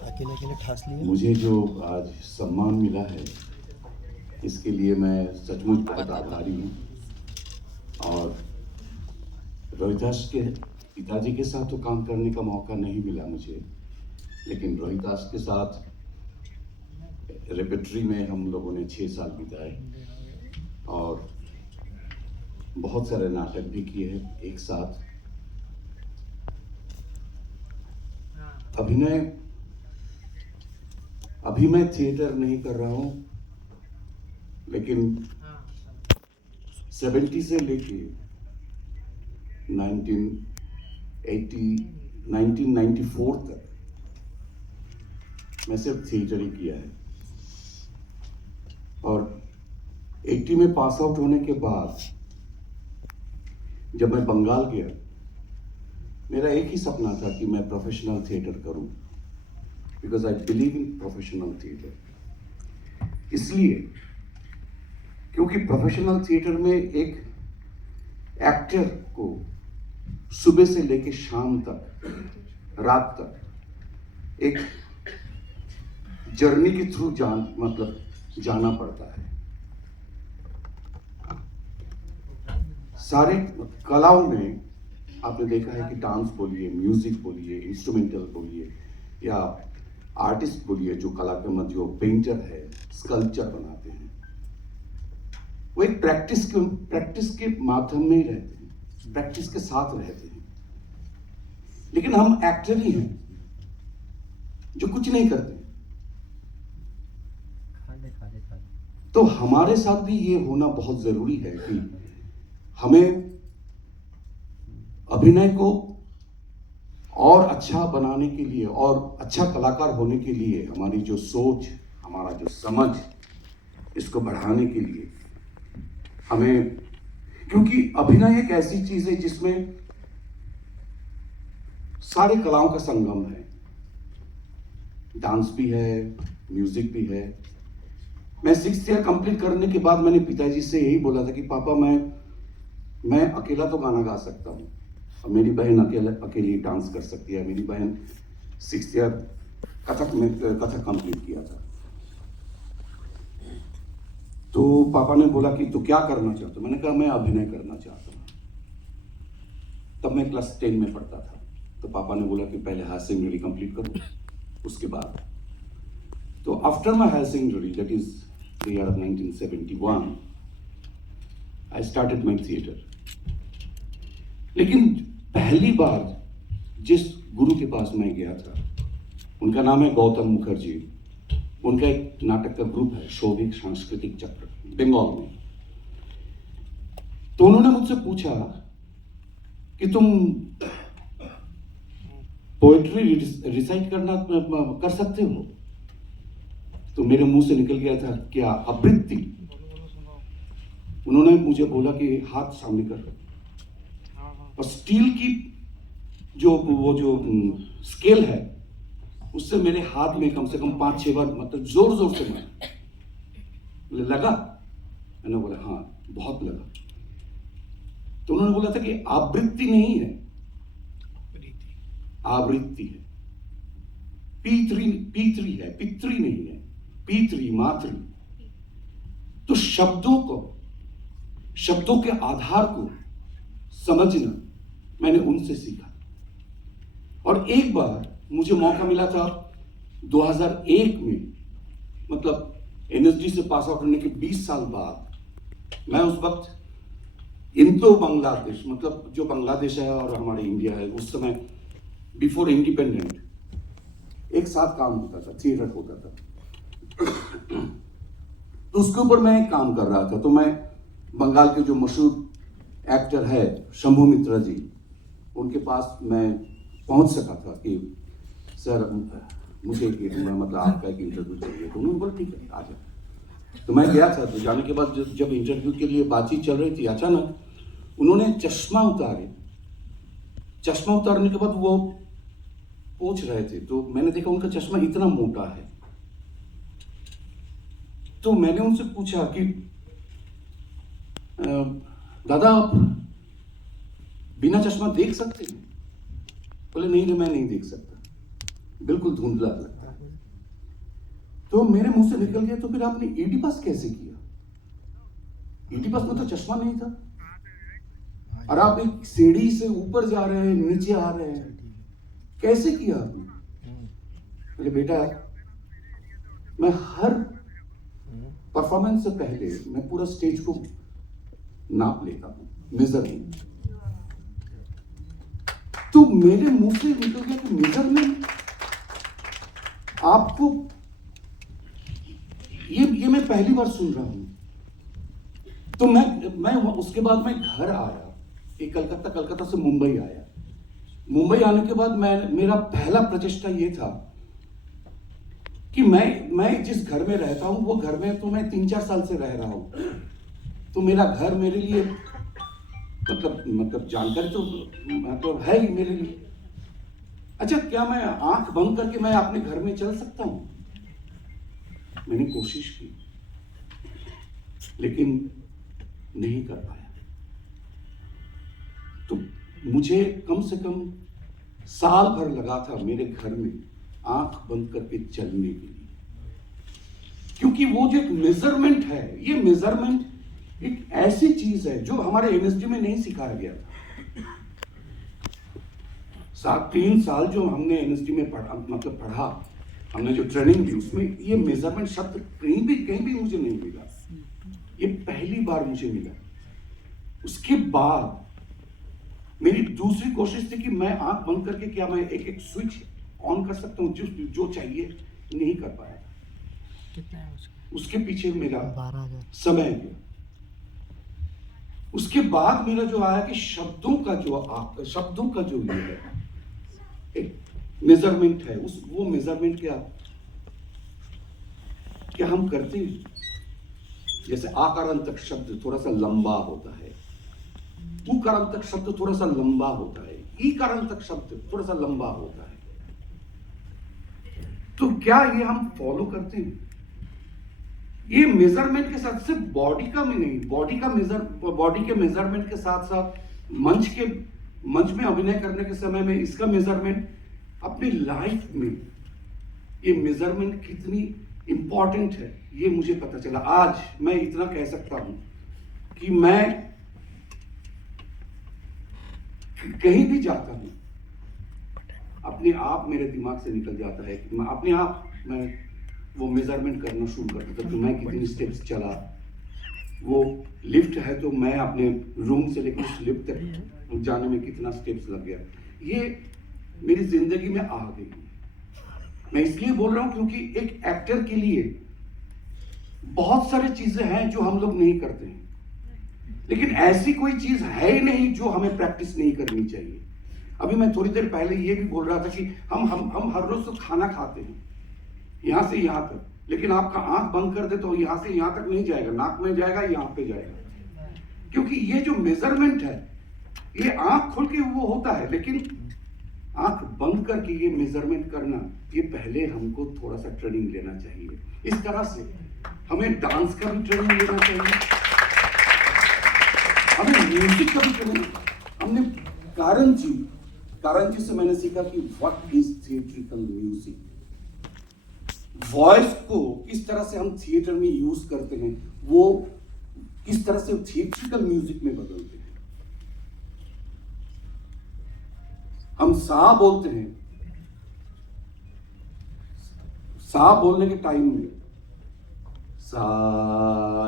अकेले अकेले ठास लिए। मुझे जो आज सम्मान मिला है इसके लिए मैं सचमुच बहुत आभारी हूँ। और रोहितास के पिताजी के साथ तो काम करने का मौका नहीं मिला मुझे, लेकिन रोहितास के साथ रेपेट्री में हम लोगों ने 6 साल बिताए और बहुत सारे नाटक भी किए हैं एक साथ। अभी मैं थिएटर नहीं कर रहा हूँ, लेकिन 70 से लेके 1994 तक मैं सिर्फ थिएटर ही किया है। और 80 में पास आउट होने के बाद जब मैं बंगाल गया, मेरा एक ही सपना था कि मैं प्रोफेशनल थिएटर करूं, because I believe in professional theatre. इसलिए क्योंकि प्रोफेशनल थिएटर में एक एक्टर को सुबह से लेकर शाम तक, रात तक एक जर्नी के थ्रू जाना पड़ता है। सारे कलाओं में आपने देखा है कि डांस बोलिए, म्यूजिक बोलिए, इंस्ट्रूमेंटल बोलिए या आर्टिस्ट बोलिए, जो कला के मध्य जो पेंटर है, स्कल्पचर बनाते हैं, वो एक प्रैक्टिस के माध्यम में ही रहते हैं, प्रैक्टिस के साथ रहते हैं। लेकिन हम एक्टर ही हैं जो कुछ नहीं करते। तो हमारे साथ भी ये होना बहुत जरूरी है कि हमें अभिनय को और अच्छा बनाने के लिए और अच्छा कलाकार होने के लिए हमारी जो सोच, हमारा जो समझ, इसको बढ़ाने के लिए हमें, क्योंकि अभिनय एक ऐसी चीज है जिसमें सारे कलाओं का संगम है। डांस भी है, म्यूजिक भी है। मैं 6th ईयर कंप्लीट करने के बाद मैंने पिताजी से यही बोला था कि पापा मैं अकेला तो गाना गा सकता हूँ और मेरी बहन अकेली डांस कर सकती है। मेरी बहन 6th ईयर कथक कंप्लीट किया था। तो पापा ने बोला कि तू क्या करना चाहता हूँ? मैंने कहा मैं अभिनय करना चाहता हूँ। तब मैं क्लास 10 में पढ़ता था। तो पापा ने बोला कि पहले हायर सेकेंडरी कंप्लीट करो, उसके बाद। तो after my higher secondary, that is the year of 1971, I started my theatre. लेकिन पहली बार जिस गुरु के पास मैं गया था, उनका नाम है गौतम मुखर्जी। उनका एक नाटक का ग्रुप है, शौविक सांस्कृतिक चक्र, बंगाल में। तो उन्होंने मुझसे पूछा कि तुम पोएट्री रिसाइट करना कर सकते हो? तो मेरे मुंह से निकल गया था, क्या आवृत्ति? उन्होंने मुझे बोला कि हाथ सामने कर, और स्टील की जो स्केल है, उससे मेरे हाथ में कम से कम 5-6 बार मतलब जोर जोर से मारा। लगा? मैंने बोला हाँ, बहुत लगा। तो उन्होंने बोला था कि आवृत्ति नहीं है, आवृत्ति है। P3 है, पितृ नहीं है, P3 मातृ। तो शब्दों के आधार को समझना मैंने उनसे सीखा। और एक बार मुझे मौका मिला था 2001 में, मतलब NSD से पास आउट होने के 20 साल बाद। मैं उस वक्त इंडो बांग्लादेश, मतलब जो बांग्लादेश है और हमारे इंडिया है, उस समय बिफोर इंडिपेंडेंट एक साथ काम होता था, थिएटर होता था। तो उसके ऊपर मैं एक काम कर रहा था। तो मैं बंगाल के जो मशहूर एक्टर है शंभू मित्रा जी, उनके पास मैं पहुंच सका था कि सर मुझे मतलब आपका एक इंटरव्यू चाहिए। तो उन्होंने बोला ठीक है आ जाए। तो मैं गया था। तो जाने के बाद जब इंटरव्यू के लिए बातचीत चल रही थी, अचानक उन्होंने चश्मा उतारे। चश्मा उतारने के बाद वो पूछ रहे थे, तो मैंने देखा उनका चश्मा इतना मोटा है। तो मैंने उनसे पूछा कि दादा आप बिना चश्मा देख सकते हैं? बोले नहीं, मैं नहीं देख सकता, बिल्कुल धुंधला लगता है। तो मेरे मुंह से निकल गया, तो फिर आपने ईडीपास कैसे किया? ईडीपास में तो चश्मा नहीं था, और आप एक सीढ़ी से ऊपर जा रहे हैं, नीचे आ रहे हैं, कैसे किया आपने? बोले बेटा, मैं हर परफॉर्मेंस से पहले मैं पूरा स्टेज को नाप लेता हूं, मेजरमेंट। तो मेरे मुंह से निकल गया कि मेजरमेंट आपको, ये मैं पहली बार सुन रहा हूं। तो मैं उसके बाद मैं घर आया, एक कलकत्ता से मुंबई आया। मुंबई आने के बाद मेरा पहला प्रचेष्टा ये था कि मैं जिस घर में रहता हूं, वो घर में तो मैं 3-4 साल से रह रहा हूं। तो मेरा घर मेरे लिए मतलब जानकारी तो मतलब है ही मेरे लिए। अच्छा, क्या मैं आंख बंद करके मैं अपने घर में चल सकता हूं? मैंने कोशिश की, लेकिन नहीं कर पाया। तो मुझे कम से कम साल भर लगा था मेरे घर में आंख बंद करके चलने के लिए, क्योंकि वो जो एक मेजरमेंट है, ये मेजरमेंट एक ऐसी चीज है जो हमारे एमएसडी में नहीं सिखाया गया था। 3 साल जो हमने एमएसडी में पढ़ा, हमने जो ट्रेनिंग दी, उसमें ये मेजरमेंट शब्द कहीं भी मुझे नहीं मिला। ये पहली बार मुझे मिला। उसके बाद मेरी दूसरी कोशिश थी कि मैं आंख बंद करके क्या मैं एक स्विच ऑन कर सकता हूँ जो चाहिए, नहीं कर पाया। उसके पीछे मेरा समय गया। उसके बाद मेरा जो आया कि शब्दों का जो ये है, एक मेजरमेंट है, वो मेजरमेंट क्या हम करते हैं। जैसे आकारांतक शब्द थोड़ा सा लंबा होता है, उकारांतक शब्द थोड़ा सा लंबा होता है, ईकारांतक शब्द थोड़ा सा लंबा होता है। तो क्या ये हम फॉलो करते हैं? ये मेजरमेंट के साथ सिर्फ बॉडी के मेजरमेंट के साथ साथ मंच में अभिनय करने के समय में इसका मेजरमेंट, अपनी लाइफ में ये मेजरमेंट कितनी इंपॉर्टेंट है, ये मुझे पता चला। आज मैं इतना कह सकता हूं कि मैं कहीं भी जाता हूं, अपने आप मेरे दिमाग से निकल जाता है कि मैं अपने आप मैं वो मेजरमेंट करना शुरू कर देता हूं कि मैं कितनी स्टेप्स चला। वो लिफ्ट है तो मैं अपने रूम से लेकर उस लिफ्ट तक जाने में कितना स्टेप्स लग गया। ये मेरी जिंदगी में आ गई। मैं इसलिए बोल रहा हूं क्योंकि एक एक्टर के लिए बहुत सारी चीजें हैं जो हम लोग नहीं करते हैं, लेकिन ऐसी कोई चीज है ही नहीं जो हमें प्रैक्टिस नहीं करनी चाहिए। अभी मैं थोड़ी देर पहले ये भी बोल रहा था कि हम हर रोज तो खाना खाते हैं यहां से यहां तक, लेकिन आपका आंख बंद कर दे तो यहां से यहां तक नहीं जाएगा, नाक में जाएगा, यहां पे जाएगा। क्योंकि ये जो मेजरमेंट है, ये आंख खोल के वो होता है, लेकिन आंख बंद करके ये मेजरमेंट करना, ये पहले हमको थोड़ा सा ट्रेनिंग लेना चाहिए। इस तरह से हमें डांस का भी ट्रेनिंग लेना चाहिए, हमें म्यूजिक का भी ट्रेनिंग। हमने कारण जी से मैंने सीखा कि what is theatrical music, voice को किस तरह से हम थिएटर में यूज करते हैं, वो किस तरह से थिएट्रिकल म्यूजिक में बदलते हैं। हम सा बोलते हैं, सा बोलने के टाइम में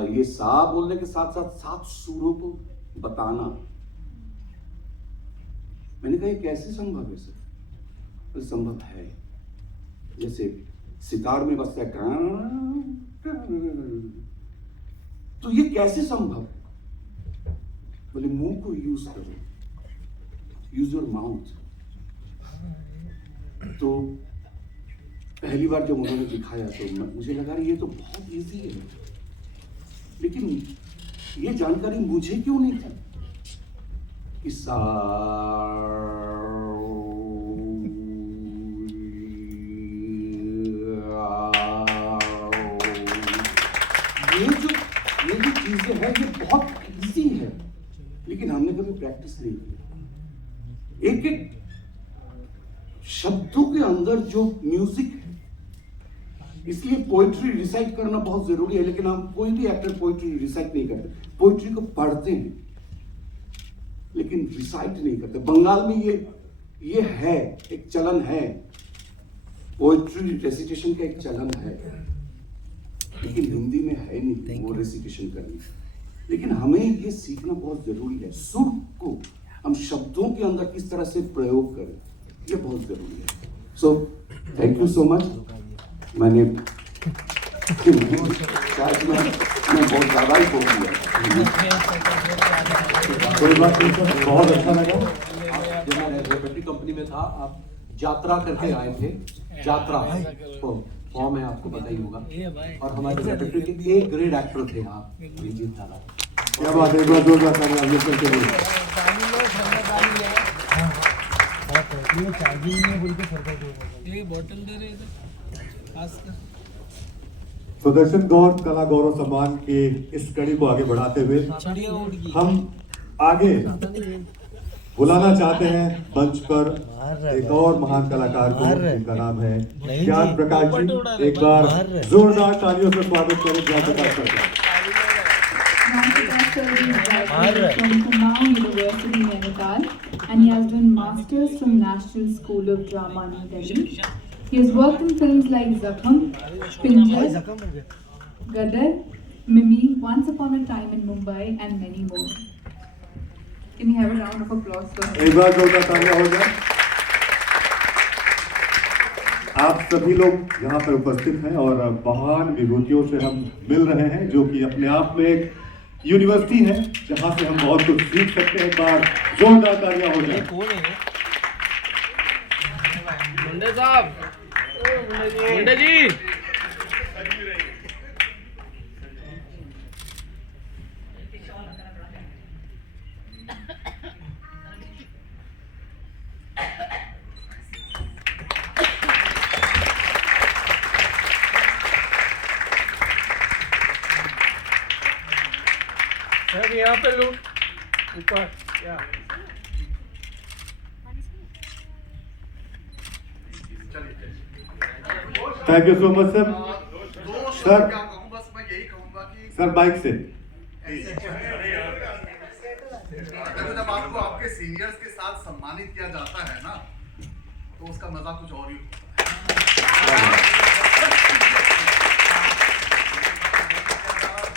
ये सा बोलने के साथ साथ 7 सुरों को बताना। मैंने कहा ये कैसे संभव है सर? तो संभव है। जैसे सितार में बजता है, तो ये कैसे संभव? बोले मुंह को यूज करो, यूज योर माउथ। तो पहली बार जब उन्होंने दिखाया तो मुझे लगा ये तो बहुत इजी है, लेकिन ये जानकारी मुझे क्यों नहीं थी कि ये जो चीजें हैं ये बहुत इजी है, लेकिन हमने कभी प्रैक्टिस नहीं की। एक एक शब्दों के अंदर जो म्यूजिक है, इसलिए पोइट्री रिसाइट करना बहुत जरूरी है। लेकिन हम कोई भी एक्टर पोइट्री रिसाइट नहीं करते, पोइट्री को पढ़ते हैं लेकिन रिसाइट नहीं करते। बंगाल में ये है, एक चलन है, पोइट्री रेसिटेशन का एक चलन है, लेकिन हिंदी में है नहीं वो रेसिटेशन करनी। लेकिन हमें ये सीखना बहुत जरूरी है। सुर को हम शब्दों के अंदर किस तरह से प्रयोग करें, ये बहुत जरूरी है। So thank you so much. मैंने शायद मैं बहुत ज्यादा ही बोल दिया, कोई बात नहीं सर, बहुत अच्छा लगा। जब मैं रेपेट्री कंपनी में था, आप यात्रा करके आए थे, यात्रा तो फॉर्म है, आपको पता ही होगा। और हमारे रेपेट्री के A ग्रेड एक्टर थे आप, अभिजीत दादा। क्या बात है, एक बार जोरदार तालियां आप लोग के लिए। ये बॉटल दे रहे थे खास कर। सुदर्शन गौर कला गौरव सम्मान के इस कड़ी को आगे बढ़ाते हुए हम आगे बुलाना चाहते हैं मंच पर एक और महान कलाकार को, जिनका नाम है ज्ञान प्रकाश जी। एक बार जोरदार तालियों से स्वागत करें ज्ञान प्रकाश sir. From Kumaon University, Nainital, and he has done masters from National School of Drama, New Delhi. He has worked in films like Zakham, Pinjar, Gadar, Mimi, Once Upon a Time in Mumbai, and many more. Can we have a round of applause for him? एक बार जोरदार तालियां हो जाए। आप सभी लोग यहाँ पर उपस्थित हैं और महान विभूतियों से हम मिल रहे हैं, जो कि अपने आप में एक यूनिवर्सिटी है जहाँ से हम बहुत कुछ सीख सकते हैं। एक बार जोरदार तालियां हो जाए। मुंडे साहब, मुंडे जी, सर यहाँ पे लो ऊपर क्या thank you so much sir. Sir बस मैं यही कहूंगा कि सर बाइक से जब आपको आपके सीनियर्स के साथ सम्मानित किया जाता है ना, तो उसका मजा कुछ और ही होता है।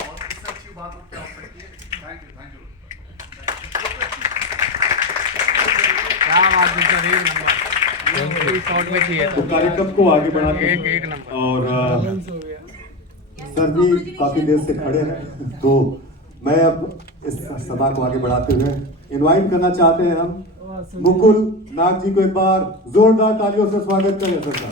बहुत इससे अच्छी बात क्या हो सकती है। थैंक यू क्या बात है सर, एक नंबर शॉर्ट में चाहिए तो कार्यक्रम को आगे बढ़ाते हैं। एक नंबर। और सर भी काफी देर से खड़े हैं, तो मैं अब इस सभा को आगे बढ़ाते हुए इनवाइट करना चाहते हैं हम मुकुल नाग जी को। एक बार जोरदार तालियों से स्वागत करें सर का।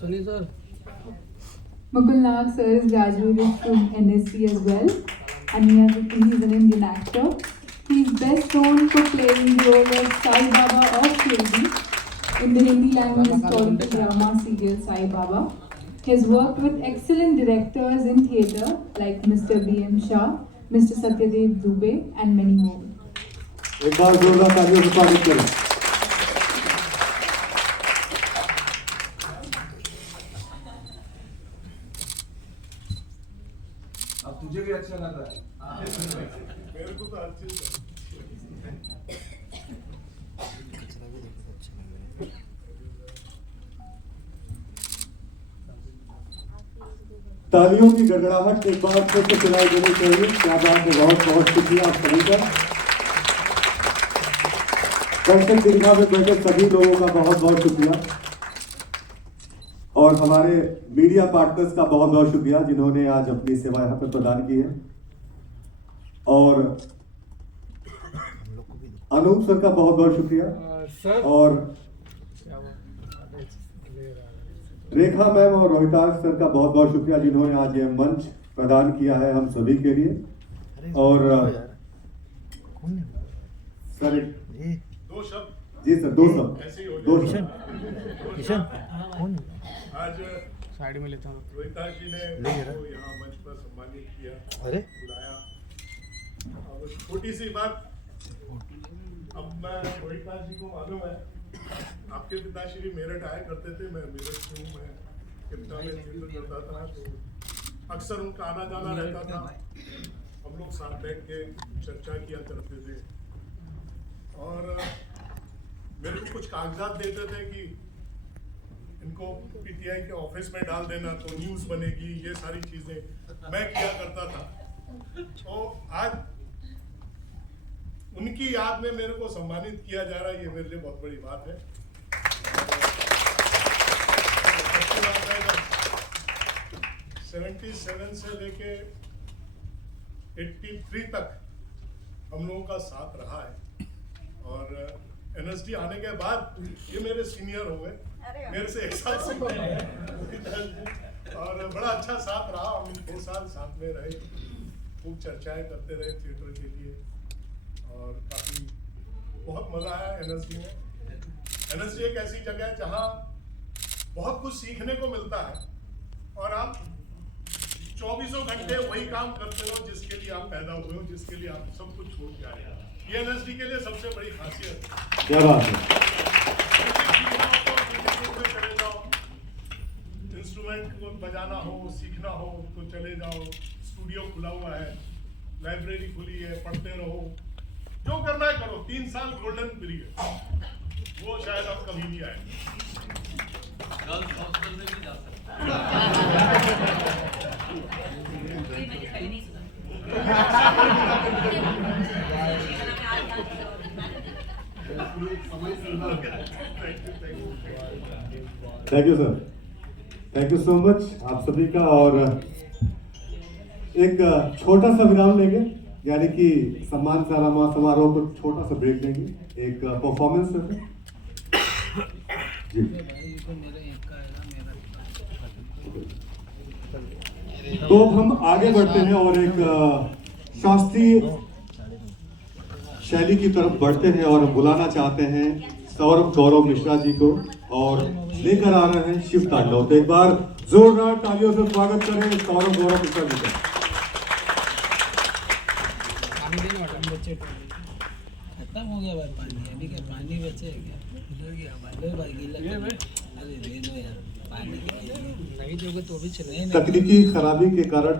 सुनिए sir. Mukul Nag sir is graduated from NSC as well, and he is an Indian actor. He is best known for playing the role of Sai Baba or Shirdi in the Hindi language historical drama serial Sai Baba. He has worked with excellent directors in theatre like Mr. B.M. Shah, Mr. Satyadev Dubey, and many more. एक बार जोरदार तालियों से स्वागत करें। अब तुझे भी अच्छा लग रहा है। मेरे को तो अच्छी तालियों की गड़गड़ाहट एक बार फिर से सुनाई देनी चाहिए। क्या बात है, बहुत बहुत शुक्रिया आप सभी का। दर्शक दीर्घा में बैठे सभी लोगों का बहुत बहुत शुक्रिया, और हमारे मीडिया पार्टनर्स का बहुत बहुत शुक्रिया जिन्होंने आज अपनी सेवा यहाँ पर प्रदान की है। और अनूप सर का बहुत बहुत शुक्रिया, और रेखा मैम और रोहिताज सर का बहुत बहुत शुक्रिया जिन्होंने आज यह मंच प्रदान किया है हम सभी के लिए। और सर दो शब्द। जी सर, दो शब्द। आज साइड में लेता हूँ। रोहिताज जी ने हमको यहाँ मंच पर सम्मानित किया, बुलाया। अब छोटी सी बात, अब मैं रोहिताज जी को मालूम है, आपके पिताश्री मेरठ आया करते थे, मैं मेरठ से हूँ, मैं किप्टा में थिएटर करता था, तो अक्सर उनका आना जाना रहता था। हम लोग साथ बैठ के चर्चा किया करते थे, और मेरे को कुछ कागजात देते थे कि इनको पीटीआई के ऑफिस में डाल देना तो न्यूज़ बनेगी, ये सारी चीज़ें मैं किया करता था। तो आज उनकी याद में मेरे को सम्मानित किया जा रहा है, ये मेरे लिए बहुत बड़ी बात है। 77 से लेके 83 तक हम लोगों का साथ रहा है, और एनएसडी आने के बाद ये मेरे सीनियर हो गए, मेरे से 1 साल सीनियर है, और बड़ा अच्छा साथ रहा। हम 2 साल साथ में रहे, खूब चर्चाएं करते रहे थिएटर के लिए, और काफ़ी बहुत मज़ा आया एनएसडी में। एनएसडी एक ऐसी जगह है जहाँ बहुत कुछ सीखने को मिलता है और आप 24 घंटे वही काम करते रहो जिसके लिए आप पैदा हुए हो, जिसके लिए आप सब कुछ छोड़ के आए हो। ये एनएसडी के लिए सबसे बड़ी खासियत है। क्या बात है। चले जाओ, इंस्ट्रूमेंट को बजाना हो, सीखना हो तो चले जाओ, स्टूडियो खुला हुआ है, लाइब्रेरी खुली है, पढ़ते रहो, जो करना है करो। 3 साल गोल्डन पीरियड, वो शायद अब कभी नहीं आए। गर्ल्स हॉस्टल में भी जा thank you sir, thank you so much आप सभी का। और एक छोटा सा विराम लेंगे, यानी कि सम्मान समारोह को छोटा सा ब्रेक लेंगे, एक परफॉर्मेंस है जी। तो हम आगे बढ़ते हैं और एक शास्त्रीय शैली की तरफ बढ़ते हैं और बुलाना चाहते हैं सौरभ गौरव मिश्रा जी को, और लेकर आ रहे हैं शिव तांडव। तो एक बार जोरदार तालियों से स्वागत करें सौरभ गौरव मिश्रा जी का। खत्म हो गया भाई पानी, अभी क्या पानी बचे क्या? उधर गया भाई गीला। अरे दे दो यार पानी, नहीं दोगे तो भी चले। तकनीकी खराबी के कारण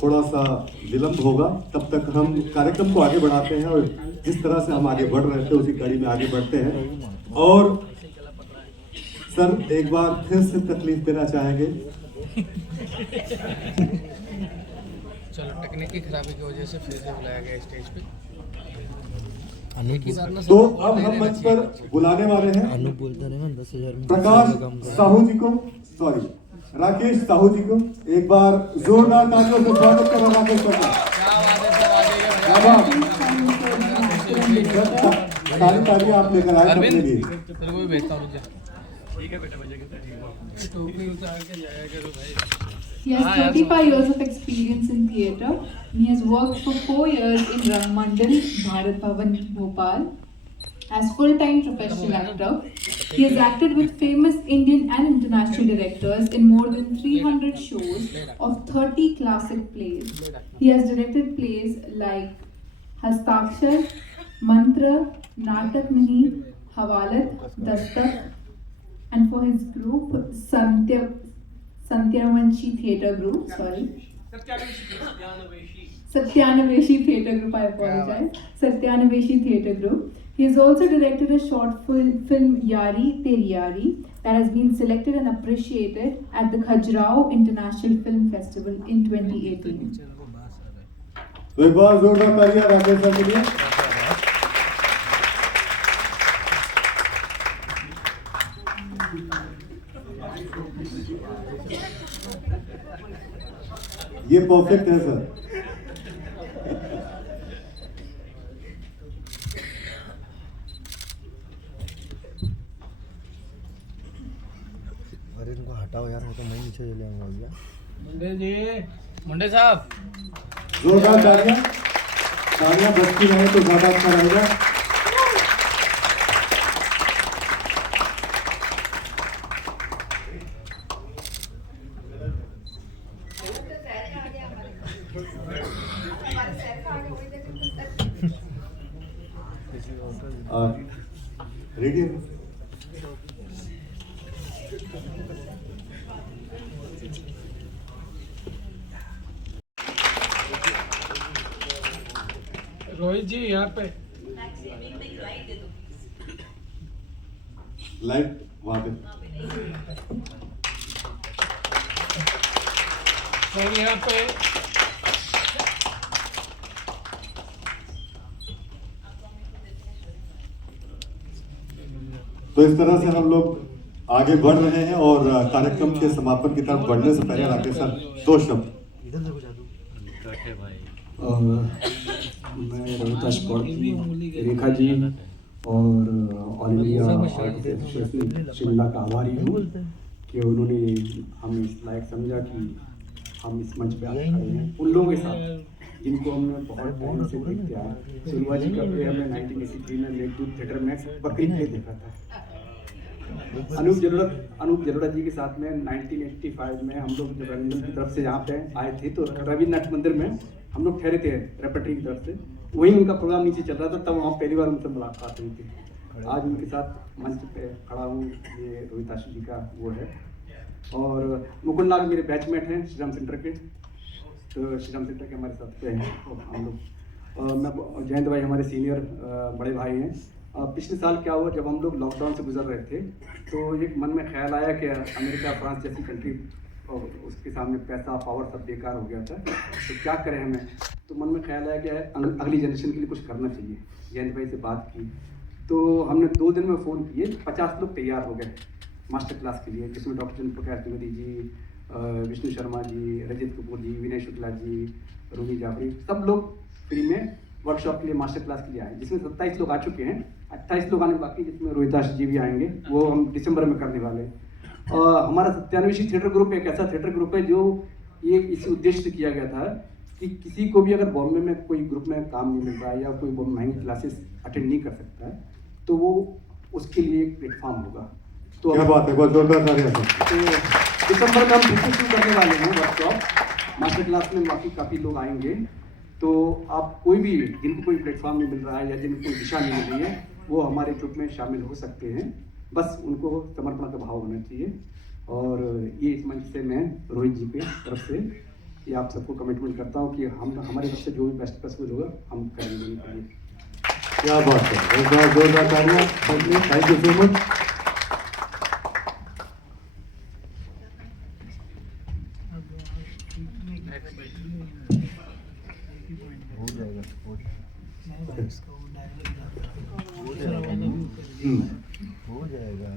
थोड़ा सा विलंब होगा, तब तक हम कार्यक्रम को आगे बढ़ाते हैं और जिस तरह से हम आगे बढ़ रहे थे उसी कड़ी में आगे बढ़ते हैं। और सर एक बार फिर से तकलीफ देना चाहेंगे। चलो, तकनीकी खराबी की वजह से फिर से बुलाया गया स्टेज पे। तो अब हम मंच पर बुलाने वाले हैं प्रकाश साहू जी को, सॉरी राकेश साहू जी को। एक बार जोरदार तालियों से स्वागत करो राकेश साहू। सारी तालियां आप लेकर आए अपने लिए। He has 35 years of experience in theatre. He has worked for 4 years in Rangmandal, Bharat Bhavan, Bhopal as full-time professional actor. He has acted with famous Indian and international directors in more than 300 shows of 30 classic plays. He has directed plays like Hastakshar, Mantra, Natak Nahi, Havalat, Dastak, and for his group Satyavanshi Theatre Group, Satyanaveshi Theatre Group, I apologize. Satyanaveshi Theatre Group. He has also directed a short film Yari Teri Yari that has been selected and appreciated at the Khajuraho International Film Festival in 2018. तो एक बार जोरदार तालियां Rakesh sir के लिए। ये perfect है sir. अरे इनको हटाओ यार, मैं तो मैं नीचे चले आऊंगा भैया। मुंडे जी, मुंडे साहब जोरदार तालियां बजती रहे तो ज्यादा अच्छा रहेगा। रेडी है? रोहित जी यहाँ पे लाइट वहां पे सर, यहाँ पे तो इस तरह से हम लोग आगे बढ़ रहे हैं और कार्यक्रम के समापन की तरफ बढ़ने से पहले राकेश सर 2 शब्द। मैं रविता स्पॉट रेखा जी और all India artist association Shimla का आभारी हूँ कि उन्होंने हमें इस लायक समझा कि हम इस मंच पे आ खड़े हैं उन लोगों के साथ जिनको हमने बहुत टाइम से देखते आए। सुरवा जी का प्ले हमने 1983 में मेघदूत थिएटर में बकरी प्ले देखा था अनूप जलोटा जी के साथ में 1985 में हम लोग जब रंगमंच की तरफ से यहाँ पे आए थे तो रविन्द्रनाथ मंदिर में हम लोग ठहरे थे रेपर्टरी की तरफ से, वहीं उनका प्रोग्राम नीचे चल रहा था, तब वहाँ पहली बार उनसे मुलाकात हुई थी। आज उनके साथ मंच पे खड़ा हूँ, ये रोहित आशु जी का वो है। और मुकुल नाग मेरे बैचमेट हैं श्रीराम सेंटर के, तो श्रीराम सेंटर के हमारे साथ पे हैं हम लोग। मैं जयंत भाई हमारे सीनियर बड़े भाई हैं। पिछले साल क्या हुआ, जब हम लोग लॉकडाउन से गुजर रहे थे तो एक मन में ख्याल आया कि अमेरिका फ्रांस जैसी कंट्री और उसके सामने पैसा पावर सब बेकार हो गया था, तो क्या करें हमें। तो मन में ख्याल आया कि अगली जनरेशन के लिए कुछ करना चाहिए। जयंत भाई से बात की तो हमने 2 दिन में फ़ोन किए, 50 लोग तैयार हो गए मास्टर क्लास के लिए, जिसमें डॉक्टर चंद्र प्रकाश द्विवेदी जी, विष्णु शर्मा जी, रजत कपूर जी, विनय शुक्ला जी, रूमी जाफरी, सब लोग फ्री में वर्कशॉप के लिए मास्टर क्लास के लिए आए, जिसमें 27 लोग आ चुके हैं, 28 लोग आने बाकी, जिसमें रोहिताश जी भी आएंगे, वो हम दिसंबर में करने वाले हैं। हमारा सत्यान्वेशी थिएटर ग्रुप एक ऐसा थिएटर ग्रुप है जो ये इसी उद्देश्य से किया गया था कि किसी को भी अगर बॉम्बे में कोई ग्रुप में काम नहीं मिल रहा है या कोई बहुत महंगी क्लासेस अटेंड नहीं कर सकता है तो वो उसके लिए एक प्लेटफॉर्म होगा। तो क्या बात है, बहुत जोरदार तालियां। तो दिसंबर में हम फिर से शुरू करने वाले हैं वर्कशॉप मास्टर क्लास में, बाकी काफ़ी लोग आएंगे। तो आप कोई भी जिनको कोई प्लेटफॉर्म नहीं मिल रहा है या जिनको कोई दिशा नहीं मिल रही है वो हमारे ग्रुप में शामिल हो सकते हैं, बस उनको समर्पण का भाव होना चाहिए। और ये इस मंच से मैं रोहित जी के तरफ से ये आप सबको कमिटमेंट करता हूँ कि हम हमारे तरफ से जो भी बेस्ट पॉसिबल होगा हम करेंगे के लिए। क्या बात है, एक बार जोरदार तालियां। Thank you so much. हो जाएगा।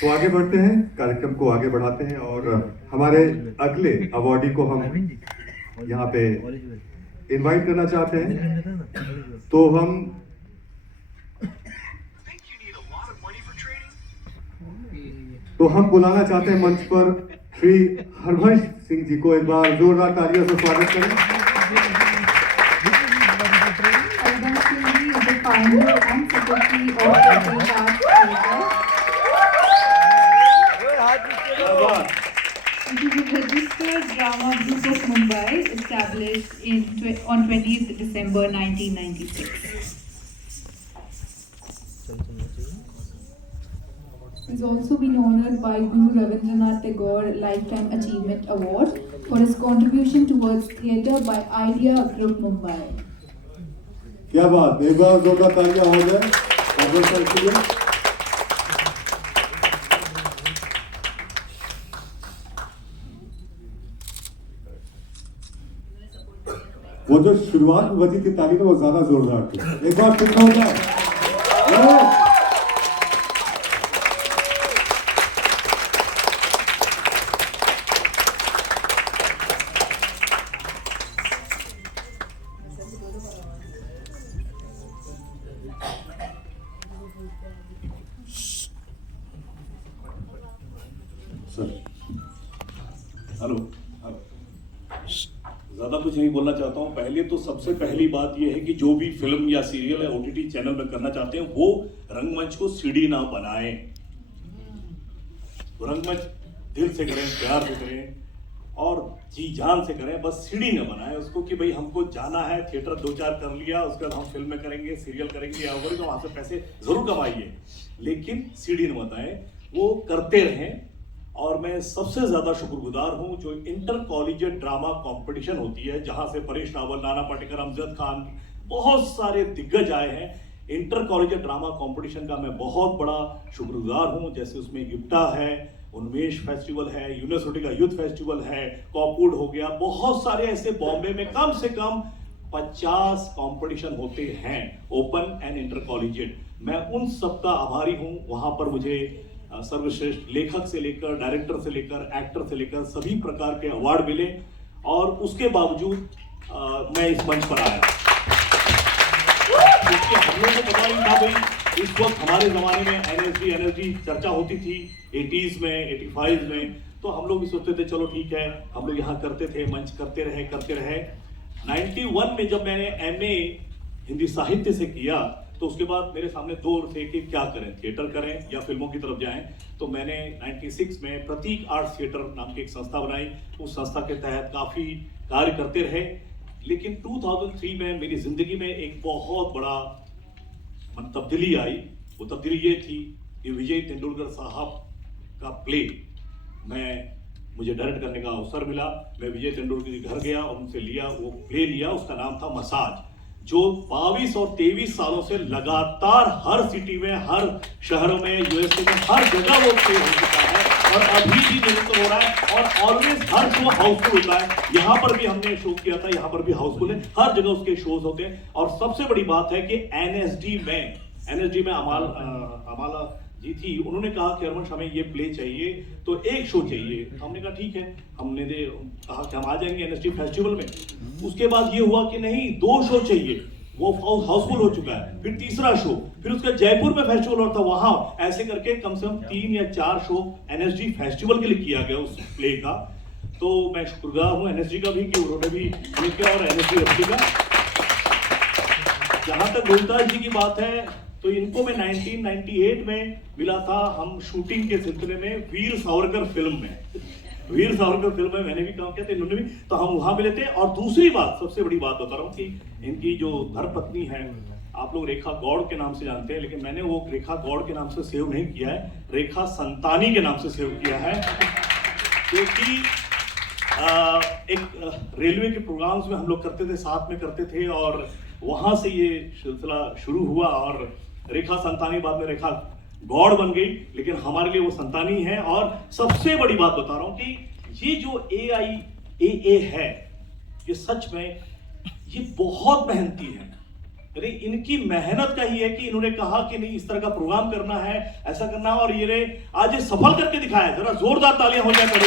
तो आगे बढ़ते हैं, कार्यक्रम को आगे बढ़ाते हैं और हमारे अगले अवॉर्डी को हम यहाँ पे इनवाइट करना चाहते हैं। तो हम बुलाना चाहते हैं मंच पर श्री हरवंश सिंह जी को। एक बार जोरदार तालियों से स्वागत करें। Harvansh Singh ji is the founder and secretary of the Arts Theatre. It is a registered drama group of Mumbai established on 20th December 1996. He's also been honored by Guru Rabindranath Tagore Lifetime Achievement Award for his contribution towards theatre by Idea Group Mumbai. क्या बात, एक बार जोरदार तालियां हो जाए Harvansh sir के लिए। वो जो शुरुआत में बजी थी ताली में वो ज्यादा जोरदार थी, एक बार फिर हो जाए। हेलो, ज़्यादा कुछ नहीं बोलना चाहता हूँ। पहले तो सबसे पहली बात यह है कि जो भी फिल्म या सीरियल या ओटीटी चैनल में करना चाहते हैं वो रंगमंच को सीडी ना बनाएं। रंगमंच दिल से करें, प्यार से करें और जी जान से करें, बस सीडी ना बनाएं उसको कि भाई हमको जाना है थिएटर 2-4 कर लिया, उसके बाद हम फिल्में करेंगे, सीरियल करेंगे या और तो वहाँ से पैसे जरूर कमाइए, लेकिन सीडी ना बताएं, वो करते रहें। और मैं सबसे ज्यादा शुक्रगुजार हूं जो इंटर कॉलेजिएट ड्रामा कंपटीशन होती है जहां से परेश रावल, नाना पाटेकर, अमजद खान, बहुत सारे दिग्गज आए हैं। इंटर कॉलेजिएट ड्रामा कंपटीशन का मैं बहुत बड़ा शुक्रगुजार हूं। जैसे उसमें गिफ्टा है, उन्मेष फेस्टिवल है, यूनिवर्सिटी का यूथ फेस्टिवल है, कॉपवुड हो गया, बहुत सारे ऐसे बॉम्बे में कम से कम 50 कंपटीशन होते हैं ओपन एंड इंटर कॉलेजिएट। मैं उन सबका आभारी हूं। वहां पर मुझे सर्वश्रेष्ठ लेखक से लेकर, डायरेक्टर से लेकर, एक्टर से लेकर सभी प्रकार के अवार्ड मिले और उसके बावजूद मैं इस मंच पर आया क्योंकि हम लोगों को पता नहीं था भाई इस वक्त हमारे जमाने में एनएसडी चर्चा होती थी 80s में, 85 में, तो हम लोग भी सोचते थे चलो ठीक है, हम लोग यहाँ करते थे, मंच करते रहे। 91 में जब मैंने MA हिंदी साहित्य से किया तो उसके बाद मेरे सामने दो थे कि क्या करें, थिएटर करें या फिल्मों की तरफ जाएं। तो मैंने 96 में प्रतीक आर्ट्स थिएटर नाम की एक संस्था बनाई। उस संस्था के तहत काफ़ी कार्य करते रहे, लेकिन 2003 में मेरी जिंदगी में एक बहुत बड़ा तब्दीली आई। वो तब्दीली ये थी कि विजय तेंदुलकर साहब का प्ले मुझे डायरेक्ट करने का अवसर मिला। मैं विजय तेंदुलकर के घर गया और उनसे वो प्ले लिया। उसका नाम था मसाज, जो 22 और 23 सालों से लगातार हर सिटी में, हर शहरों में, USA में हर जगह वो प्ले हो चुका है और अभी भी निरंतर हो रहा है और ऑलवेज हर शो हाउसफुल होता है। यहाँ पर भी हमने शो किया था, यहाँ पर भी हाउसफुल है, हर जगह उसके शोज होते हैं। और सबसे बड़ी बात है कि NSD में अमाला जी थी, उन्होंने कहा कि हरवंश हमें ये प्ले चाहिए, तो एक शो चाहिए। हमने कहा ठीक है, हमने कहा कि हम आ जाएंगे NSD फेस्टिवल में। उसके बाद ये हुआ कि नहीं, 2 शो चाहिए, वो हाउसफुल हो चुका है। फिर तीसरा शो, फिर उसका जयपुर में फेस्टिवल और था, वहां ऐसे करके कम से कम 3 या 4 शो NSD फेस्टिवल के लिए किया गया उस प्ले का। तो मैं शुक्रगुजार हूँ NSD का भी कि उन्होंने भी किया और NSD का। जहां तक रोहिताज जी की बात है, तो इनको मैं 1998 में मिला था, हम शूटिंग के सिलसिले में वीर सावरकर फिल्म में मैंने भी काम किया था, इन्होंने भी, तो हम वहां मिले थे। और दूसरी बात, सबसे बड़ी बात बता रहा हूँ कि इनकी जो धर्मपत्नी है, आप लोग रेखा गौड़ के नाम से जानते हैं, लेकिन मैंने वो रेखा गौड़ के नाम से सेव नहीं किया है, रेखा संतानी के नाम से सेव किया है। क्योंकि एक रेलवे के प्रोग्राम्स में हम लोग करते थे, साथ में करते थे, और वहां से ये सिलसिला शुरू हुआ और रेखा संतानी बाद में रेखा गौड़ बन गई, लेकिन हमारे लिए वो संतानी है। और सबसे बड़ी बात बता रहा हूं कि ये जो AIAA है, ये सच में ये बहुत मेहनती है। अरे इनकी मेहनत का ही है कि इन्होंने कहा कि नहीं, इस तरह का प्रोग्राम करना है, ऐसा करना है, और ये आज सफल करके दिखाया। जरा जोरदार तालियां हो जाए करो।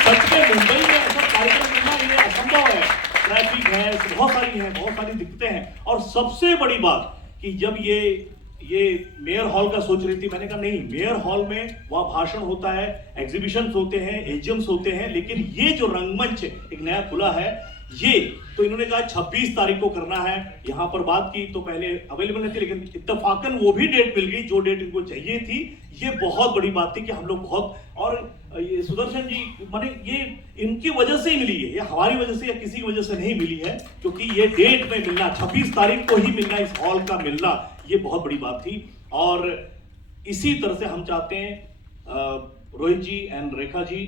सच में मुंबई में ऐसा कार्यक्रम करना ये असंभव है। ट्रैफिक है, बहुत सारी दिक्कतें हैं। और सबसे बड़ी बात कि जब ये मेयर हॉल का सोच रही थी, मैंने कहा नहीं, मेयर हॉल में वहाँ भाषण होता है, एग्जीबिशंस होते हैं, एजीएम्स होते हैं, लेकिन ये जो रंगमंच एक नया खुला है, ये तो इन्होंने कहा 26 तारीख को करना है। यहाँ पर बात की तो पहले अवेलेबल नहीं थी, लेकिन इत्तेफाकन वो भी डेट मिल गई जो डेट इनको चाहिए थी। ये बहुत बड़ी बात थी कि हम लोग बहुत, और ये सुदर्शन जी, माने ये इनकी वजह से ही मिली है, ये हमारी वजह से या किसी की वजह से नहीं मिली है, क्योंकि ये डेट में मिलना, 26 तारीख को ही मिलना, इस हॉल का मिलना, ये बहुत बड़ी बात थी। और इसी तरह से हम चाहते हैं रोहित जी एंड रेखा जी,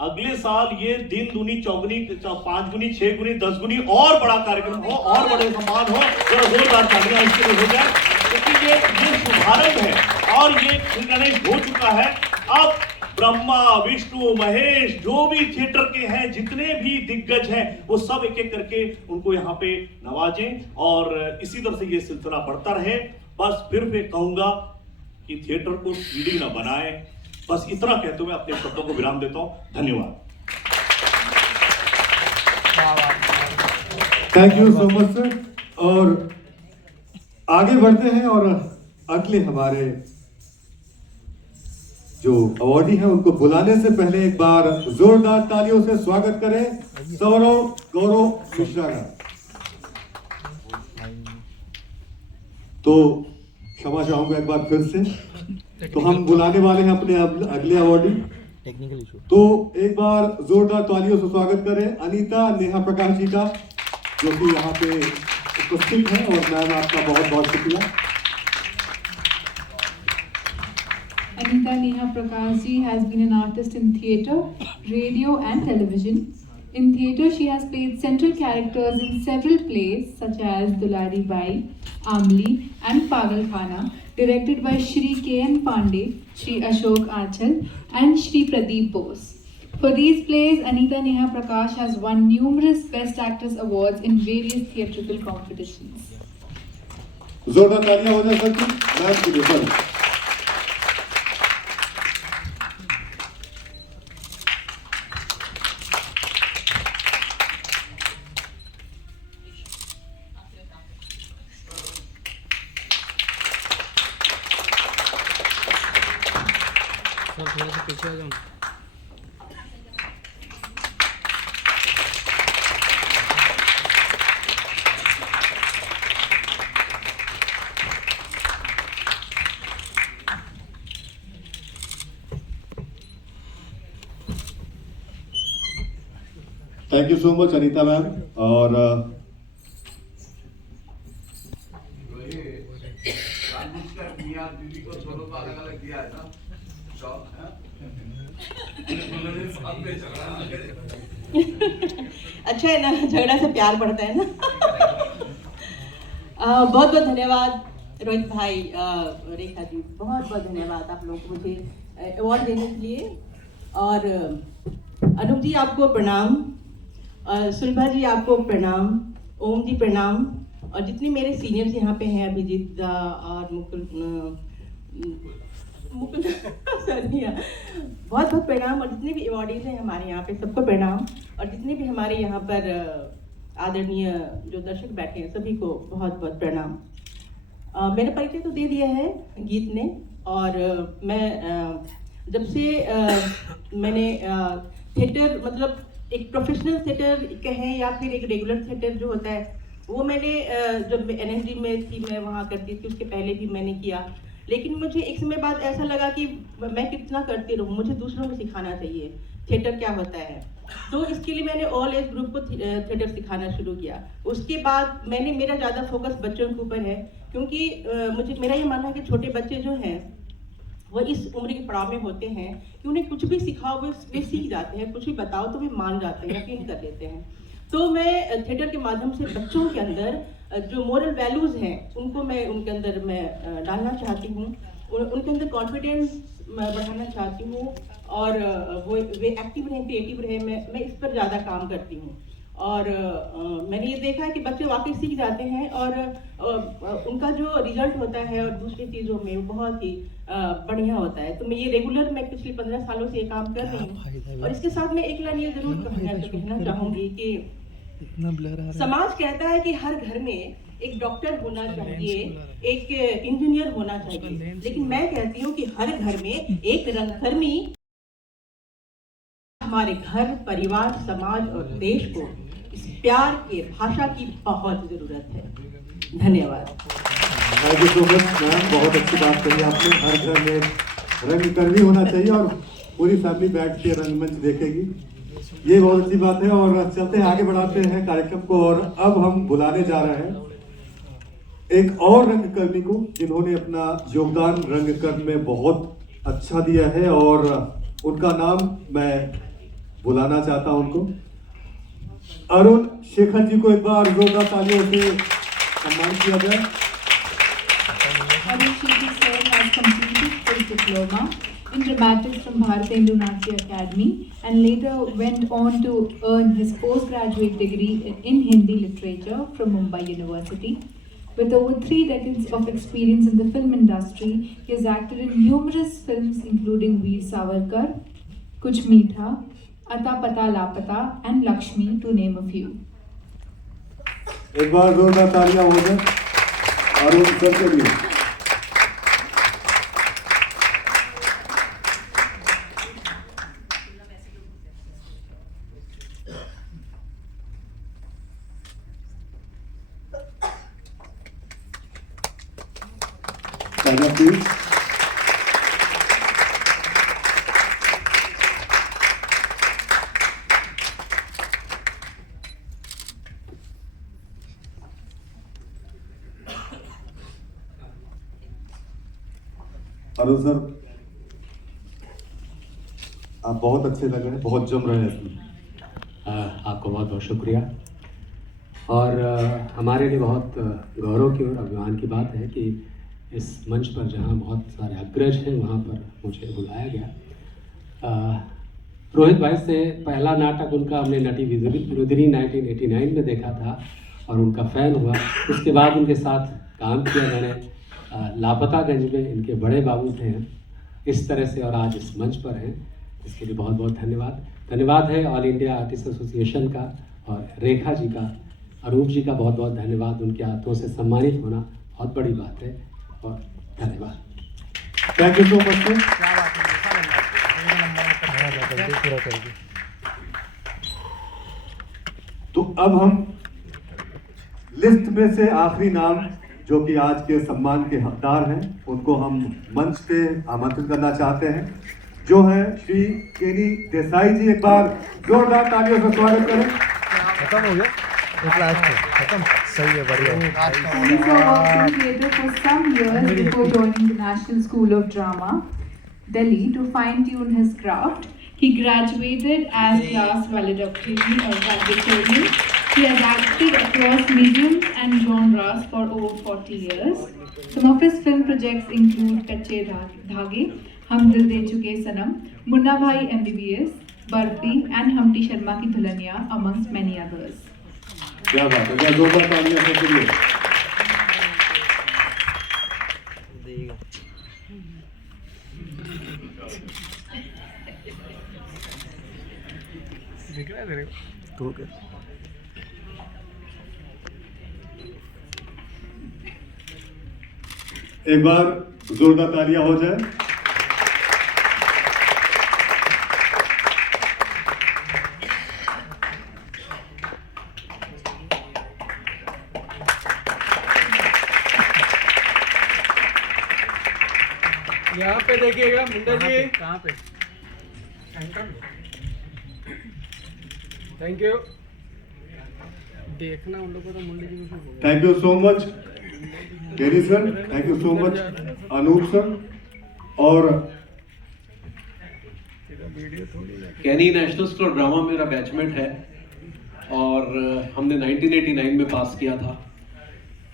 अगले साल ये दिन दुनी, चौगुनी, 5 गुनी, 6 गुनी, 10 गुनी और बड़ा कार्यक्रम हो, और बड़े सम्मान हो, जरा जोरदार तालियां इसके लिए हो जाए, क्योंकि ये शुभारंभ है और ये गणेश हो चुका है। अब ब्रह्मा, विष्णु, महेश, जो भी थिएटर के हैं, जितने भी दिग्गज हैं, वो सब एक एक करके उनको यहाँ पे नवाजें और इसी तरह से ये सिलसिला बढ़ता रहे। बस फिर मैं कहूंगा कि थिएटर को सीढ़ी न बनाए, बस इतना कहते हुए अपने शब्दों को विराम देता हूं। धन्यवाद। Thank you so much sir. और आगे बढ़ते हैं और अगले हमारे जो अवॉर्डी हैं उनको बुलाने से पहले एक बार जोरदार तालियों से स्वागत करें सौरव गौरव मिश्रा का। तो क्षमा चाहूंगा एक बार फिर से, तो हम बुलाने वाले हैं अपने अगले अवॉर्डी। Technical issue. तो एक बार जोरदार तालियों से स्वागत करें अनीता नेहा प्रकाश जी का, जो कि यहाँ पे उपस्थित हैं, और मैम आपका बहुत बहुत शुक्रिया। Anita Neha Prakashji has been an artist in theatre, radio and television. In theatre, she has played central characters in several plays such as Dulari Bai, Amli and Pagal Khana, directed by Shri K.N. Pandey, Shri Ashok Achal and Shri Pradeep Bose. For these plays, Anita Neha Prakash has won numerous Best Actress awards in various theatrical competitions. जोरदार तालियां हो जाए sir ma'am के लिए। थोड़ा सा पीछे आ जाओ ना। Thank you so much Anita ma'am. और अच्छा है ना, झगड़ा से प्यार बढ़ता है ना। बहुत बहुत धन्यवाद रोहित भाई, रेखा जी, बहुत बहुत धन्यवाद आप लोग को मुझे अवार्ड देने के लिए। और अनूप जी आपको प्रणाम, सुलभा जी आपको प्रणाम, ओम जी प्रणाम, और जितने मेरे सीनियर्स यहाँ पे हैं, अभिजीत दा और मुकुल सरिया, बहुत बहुत प्रणाम। और जितने भी अवार्डीज हैं हमारे यहाँ पे सबको प्रणाम, और जितने भी हमारे यहाँ पर आदरणीय जो दर्शक बैठे हैं सभी को बहुत बहुत प्रणाम। मेरा परिचय तो दे दिया है गीत ने, और मैं जब से मैंने थिएटर, मतलब एक प्रोफेशनल थिएटर कहें या फिर एक रेगुलर थिएटर जो होता है, वो मैंने जब NSD में थी मैं वहाँ करती थी, उसके पहले भी मैंने किया। लेकिन मुझे एक समय बाद ऐसा लगा कि मैं कितना करती रहूँ, मुझे दूसरों को सिखाना चाहिए थिएटर क्या होता है। तो इसके लिए मैंने ऑल एज ग्रुप को थिएटर सिखाना शुरू किया। उसके बाद मेरा ज़्यादा फोकस बच्चों के ऊपर है, क्योंकि मेरा ये मानना है कि छोटे बच्चे जो हैं वो इस उम्र के पड़ाव में होते हैं कि उन्हें कुछ भी सिखाओ वे सीख जाते हैं, कुछ भी बताओ तो वे मान जाते हैं, यकीन कर लेते हैं। तो मैं थिएटर के माध्यम से बच्चों के अंदर जो मोरल वैल्यूज़ हैं उनको मैं उनके अंदर मैं डालना चाहती हूँ, उनके अंदर कॉन्फिडेंस बढ़ाना चाहती हूँ, और वे एक्टिव रहें, क्रिएटिव रहें। मैं इस पर ज़्यादा काम करती हूँ। और मैंने ये देखा है कि बच्चे वाकई सीख जाते हैं, और उनका जो रिजल्ट होता है और दूसरी चीज़ों में वो बहुत ही बढ़िया होता है। तो मैं पिछले 15 सालों से ये काम कर रही हूँ। और इसके साथ मैं एक लाइन ये जरूर कहना चाहूँगी कि समाज कहता है कि हर घर में एक डॉक्टर होना चाहिए, एक इंजीनियर होना चाहिए, लेकिन मैं कहती हूँ कि हर घर में एक रंगकर्मी हमारे घर, परिवार, समाज और देश को इस प्यार के भाषा की बहुत जरूरत है। धन्यवाद। Thank you so much ma'am, बहुत अच्छी बात कही आपने। हर घर में रंगकर्मी होना चाहिए और पूरी फैमिली बैठ के रंगमंच देखेगी, ये बहुत अच्छी बात है। और चलते हैं, आगे बढ़ाते हैं कार्यक्रम को। और अब हम बुलाने जा रहे हैं एक और रंगकर्मी को, जिन्होंने अपना योगदान रंगकर्म में बहुत अच्छा दिया है, और उनका नाम मैं बुलाना चाहता हूं उनको। अरुण शेखर जी को एक बार जोरदार तालियों से सम्मानित किया जाए। Arun Shekhar sir has completed his diploma in dramatics from Bharatendra Natya Academy and later went on to earn his postgraduate degree in Hindi literature from Mumbai University. With over 3 decades of experience in the film industry, he has acted in numerous films including Veer Savarkar, Kuch Meetha, Ata Pata Lapata and Lakshmi, to name a few. एक बार जोरदार तालियां हो जाए Arun sir के लिए। Please Arun sir, आप बहुत अच्छे लग रहे हैं, बहुत जम रहे हैं इसमें। आपको बहुत बहुत शुक्रिया। और हमारे लिए बहुत गौरव की और अभिमान की बात है कि इस मंच पर जहाँ बहुत सारे अग्रज हैं वहाँ पर मुझे बुलाया गया। रोहित भाई से पहला नाटक उनका हमने नटी विरुद्री 1989 में देखा था और उनका फ़ैन हुआ। उसके बाद उनके साथ काम किया मैंने लापतागंज में, इनके बड़े बाबू थे इस तरह से, और आज इस मंच पर हैं। इसके लिए बहुत बहुत धन्यवाद है ऑल इंडिया आर्टिस्ट एसोसिएशन का और रेखा जी का, अरूप जी का बहुत बहुत धन्यवाद। उनके हाथों से सम्मानित होना बहुत बड़ी बात है, और धन्यवाद। Thank you so much. पूरा करके। तो अब हम लिस्ट में से आखिरी नाम जो कि आज के सम्मान के हकदार हैं उनको हम मंच पे आमंत्रित करना चाहते हैं, जो है श्री केनी देसाई जी। एक बार जोरदार तालियों से स्वागत करें। खत्म हो गया खत्म, सही है, बढ़िया। He worked in theatre for some years before joining the National School of Drama, Delhi, to fine-tune his craft. He graduated as class valedictorian or valedictorian. He has acted across mediums and genres for over 40 years. Some of his film projects include Kache Dhage, Hum Dil De Chuke Sanam, Munna Bhai MBBS, Barfi, and Humpty Sharma Ki Dulhaniya, amongst many others. क्या बात है, जोरदार तालियां से सुनिए। दिख रहा है तेरे को? तो क्या एक बार जोरदार तालियां हो जाए। यहाँ पे देखिएगा मुंडा जी, कहाँ पे? Thank you. देखना उन लोगों को तो मुंडा जी को। Thank you so much Kenny sir, thank you so much Anup sir. और Kenny National School of Drama मेरा बैचमेट है और हमने 1989 में पास किया था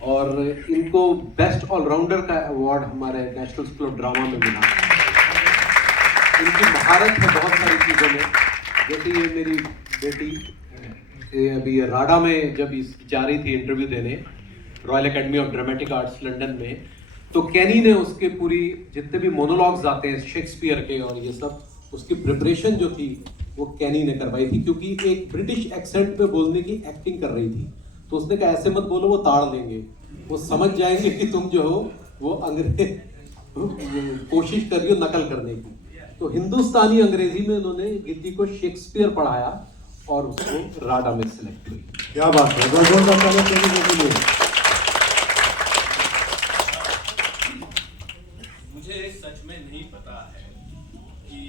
और इनको बेस्ट ऑलराउंडर का अवार्ड हमारे नेशनल स्कूल ऑफ ड्रामा में मिला। इनकी महारत है बहुत सारी चीज़ों में, जैसे ये मेरी बेटी ये अभी राडा में जब जा रही थी इंटरव्यू देने royal academy of dramatic arts London में, तो केनी ने उसके पूरी जितने भी मोनोलॉग्स आते हैं शेक्सपियर के और ये सब, उसकी प्रिपरेशन जो थी वो केनी ने करवाई थी, क्योंकि एक ब्रिटिश एक्सेंट में बोलने की एक्टिंग कर रही थी। तो उसने कहा ऐसे मत बोलो, वो ताड़ लेंगे, वो समझ जाएंगे कि तुम जो हो वो अंग्रेज कोशिश कर रही हो नकल करने की। तो हिंदुस्तानी अंग्रेजी में उन्होंने गिद्दी को शेक्सपियर पढ़ाया और उसको राडा में सिलेक्ट हुई। क्या बात है, मुझे सच में नहीं पता है कि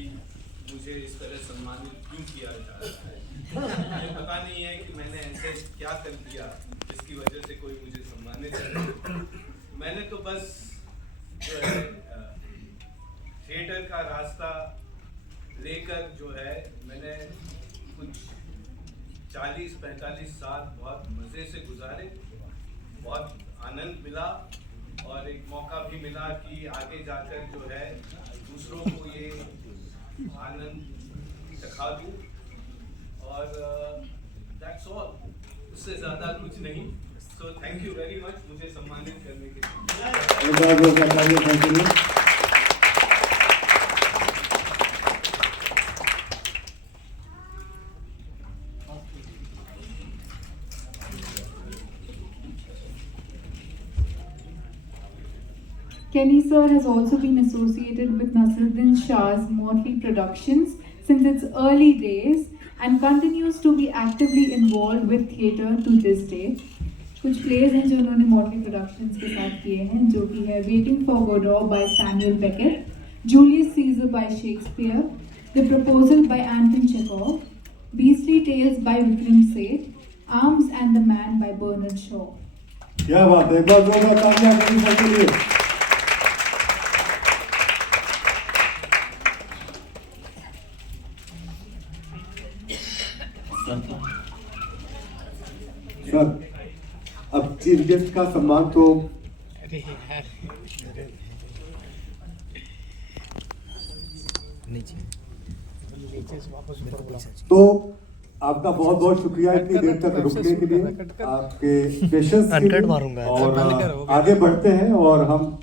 मुझे इस तरह सम्मानित क्यों किया जा रहा है। मुझे पता नहीं है कि मैंने ऐसे क्या कर दिया जिसकी वजह से कोई मुझे सम्मानित करे। मैंने तो बस जो है थिएटर का रास्ता लेकर जो है मैंने कुछ 40-45 साल बहुत मज़े से गुजारे, बहुत आनंद मिला और एक मौका भी मिला कि आगे जाकर जो है दूसरों को ये आनंद दिखा दूँ और दैट्स ऑल, उससे ज़्यादा कुछ नहीं। So thank you very much मुझे सम्मानित करने के लिए। Kenny sir has also been associated with Nasruddin Shah's Motley Productions since its early days and continues to be actively involved with theatre to this day. कुछ plays हैं जो उन्होंने Motley Productions के साथ किए हैं, जो कि है Waiting for Godot by Samuel Beckett, Julius Caesar by Shakespeare, The Proposal by Anton Chekhov, Beastly Tales by Vikram Seth, Arms and the Man by Bernard Shaw. क्या बात है, एक बार जोरदार तालियां केनी सर के लिए। सर, अब चीफ गेस्ट का सम्मान तो तो आपका बहुत बहुत शुक्रिया इतनी देर तक रुकने के लिए, आपके पेशेंस के लिए। और आगे बढ़ते हैं और हम